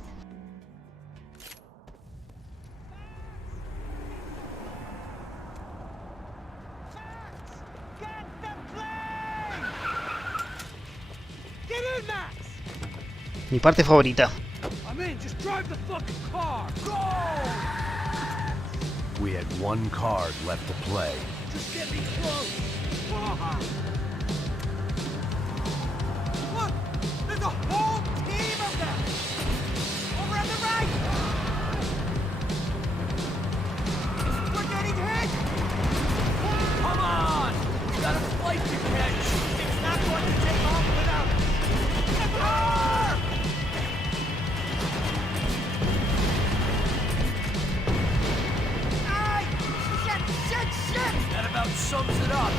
Mi parte favorita. Just drive the fucking car. Go! We had one card left to play. Just get me close. Look, there's a whole team of them. Over on the right. We're getting hit. Come on, we got a flight to catch. It's not going to take off without us. Get her! That about sums it up.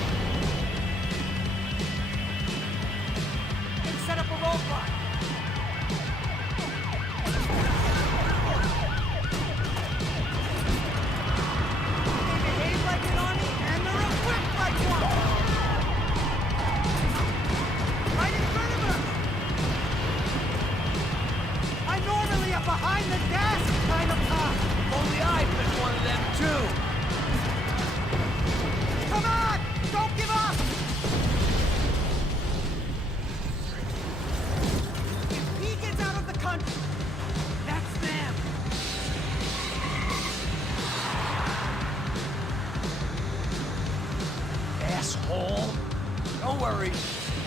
Don't worry.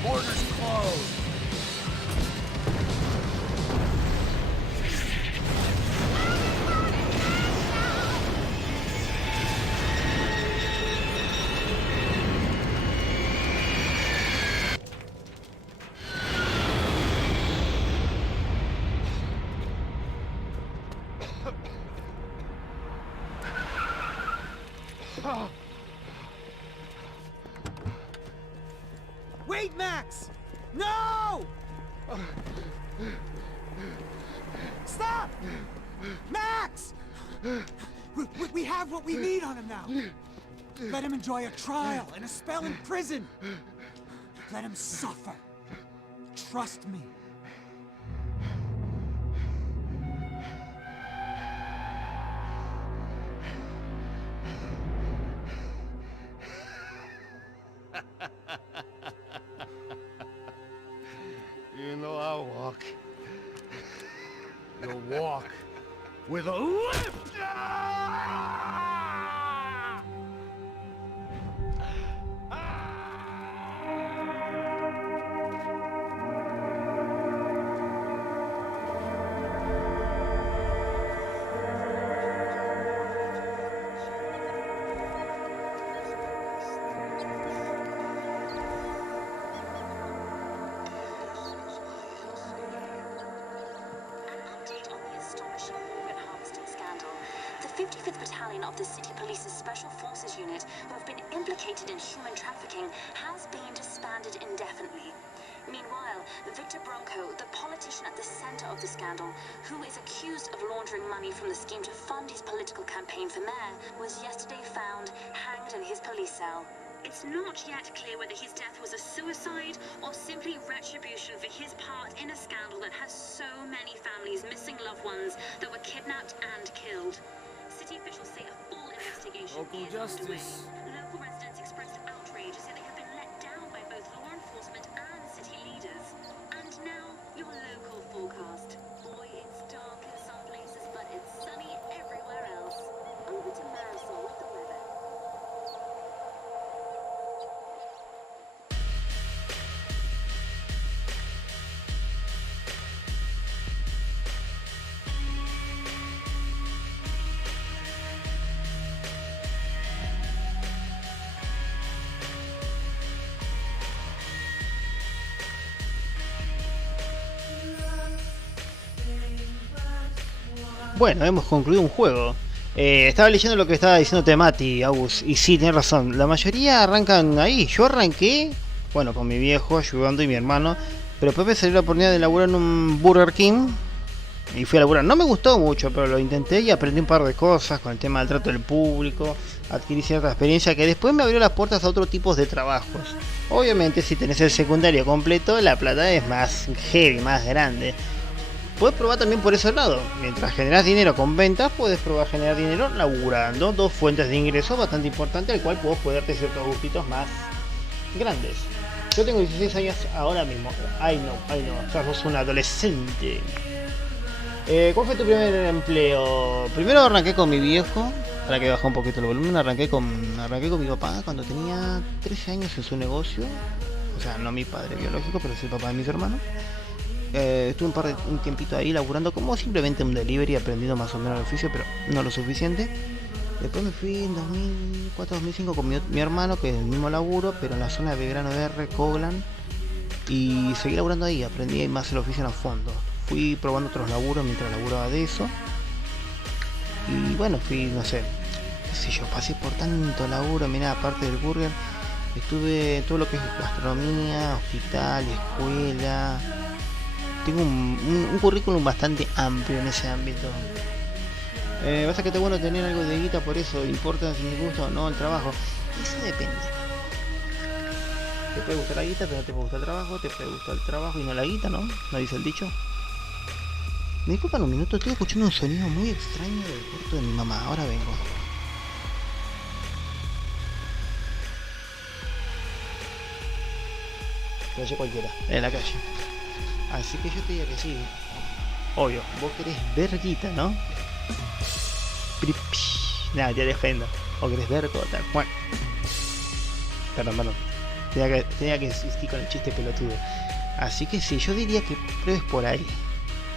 Border's closed. Wait, Max! No! Stop! Max! We have what we need on him now. Let him enjoy a trial and a spell in prison. Let him suffer. Trust me. You know I'll walk. You'll walk with a limp! The 55th Battalion of the City Police's Special Forces Unit, who have been implicated in human trafficking, has been disbanded indefinitely. Meanwhile, Victor Bronco, the politician at the center of the scandal, who is accused of laundering money from the scheme to fund his political campaign for mayor, was yesterday found hanged in his police cell. It's not yet clear whether his death was a suicide or simply retribution for his part in a scandal that has so many families missing loved ones that were kidnapped and killed. City officials say a full investigation is underway. Local residents expressed outrage, say they have been let down by both law enforcement and city leaders. And now, your local forecast. Boy, it's dark in some places, but it's sunny everywhere else. Over to Marisol with the weather. Bueno, hemos concluido un juego. Estaba leyendo lo que estaba diciendo Mati, Agus, y sí, tiene razón. La mayoría arrancan ahí. Yo arranqué, bueno, con mi viejo ayudando y mi hermano. Pero después me salió la oportunidad de laburar en un Burger King. Y fui a laburar. No me gustó mucho, pero lo intenté y aprendí un par de cosas con el tema del trato del público. Adquirí cierta experiencia que después me abrió las puertas a otros tipos de trabajos. Obviamente, si tenés el secundario completo, la plata es más heavy, más grande. Puedes probar también por ese lado. Mientras generas dinero con ventas, puedes probar generar dinero laburando. Dos fuentes de ingresos bastante importantes, al cual puedo darte ciertos gustitos más grandes. Yo tengo 16 años ahora mismo. Ay no, ya sos un adolescente. ¿Cuál fue tu primer empleo? Primero arranqué con mi viejo. Para que baje un poquito el volumen. Arranqué con mi papá cuando tenía 13 años en su negocio. O sea, no mi padre biológico, pero sí el papá de mis hermanos. Estuve un tiempito ahí laburando como simplemente un delivery, aprendiendo más o menos el oficio, pero no lo suficiente. Después me fui en 2004-2005 con mi hermano, que es el mismo laburo, pero en la zona de Belgrano R, Coglan. Y seguí laburando ahí, aprendí más el oficio a fondo. Fui probando otros laburos mientras laburaba de eso. Y bueno, fui, no sé, qué sé yo, pasé por tanto laburo. Mirá, aparte del burger, estuve en todo lo que es gastronomía, hospital, escuela. Tengo un currículum bastante amplio en ese ámbito. Pasa que está bueno tener algo de guita, por eso importa si me gusta o no el trabajo. Eso depende. Te puede gustar la guita, pero no te puede gustar el trabajo. Te puede gustar el trabajo y no la guita, ¿no? ¿No dice el dicho? Me disculpan un minuto, estoy escuchando un sonido muy extraño del cuarto de mi mamá. Ahora vengo. Calle cualquiera, en la calle. Así que yo te diría que sí. Obvio, vos querés ver guita, ¿no? Nada, te defiendo. O querés ver cosas. Bueno. Perdón. tenía que insistir con el chiste pelotudo. Así que sí, yo diría que pruebes por ahí.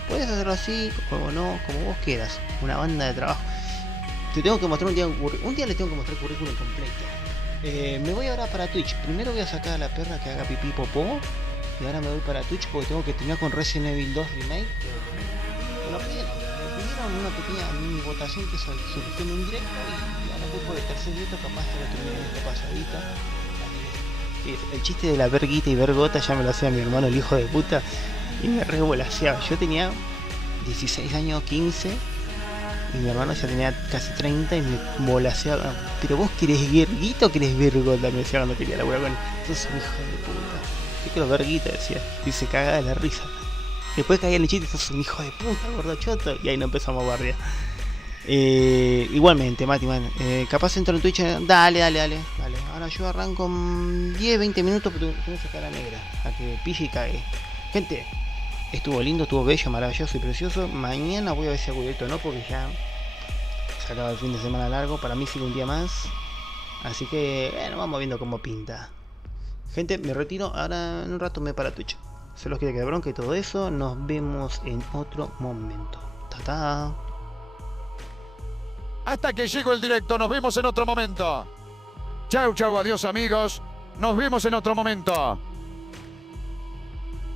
Puedes hacerlo así, como no, como vos quieras. Una banda de trabajo. Te tengo que mostrar un día les tengo que mostrar el currículum completo. Me voy ahora para Twitch. Primero voy a sacar a la perra que haga pipí popó. Y ahora me voy para Twitch porque tengo que terminar con Resident Evil 2 Remake. Me pidieron una pequeña mini votación que surgió en un directo y ahora voy por el tercer directo, capaz que lo terminé esta pasadita. El chiste de la verguita y vergota ya me lo hacía mi hermano, el hijo de puta, y me revolaseaba. Yo tenía 16 años, 15, y mi hermano ya tenía casi 30 y me volaseaba. Pero vos querés verguita o querés vergota, me decía cuando quería la hueá con él. Sos un hijo de puta. Yo quiero verguita, decía, y se cagaba de la risa. Después caía en el chiste, sos un hijo de puta, gordo choto, y ahí no empezamos a guardiar. Igualmente, Mati, man, capaz entro en Twitch, dale. Ahora yo arranco en 10-20 minutos, pero tengo que sacar a la negra, a que pille y cague. Gente, estuvo lindo, estuvo bello, maravilloso y precioso. Mañana voy a ver si hago directo o no, porque ya se acaba el fin de semana largo. Para mí sigue un día más. Así que, bueno, vamos viendo cómo pinta. Gente, me retiro, ahora en un rato me voy para Twitch. Se los quiere que de bronca y todo eso. Nos vemos en otro momento. Ta. Hasta que llegó el directo, nos vemos en otro momento. Chau, adiós amigos. Nos vemos en otro momento.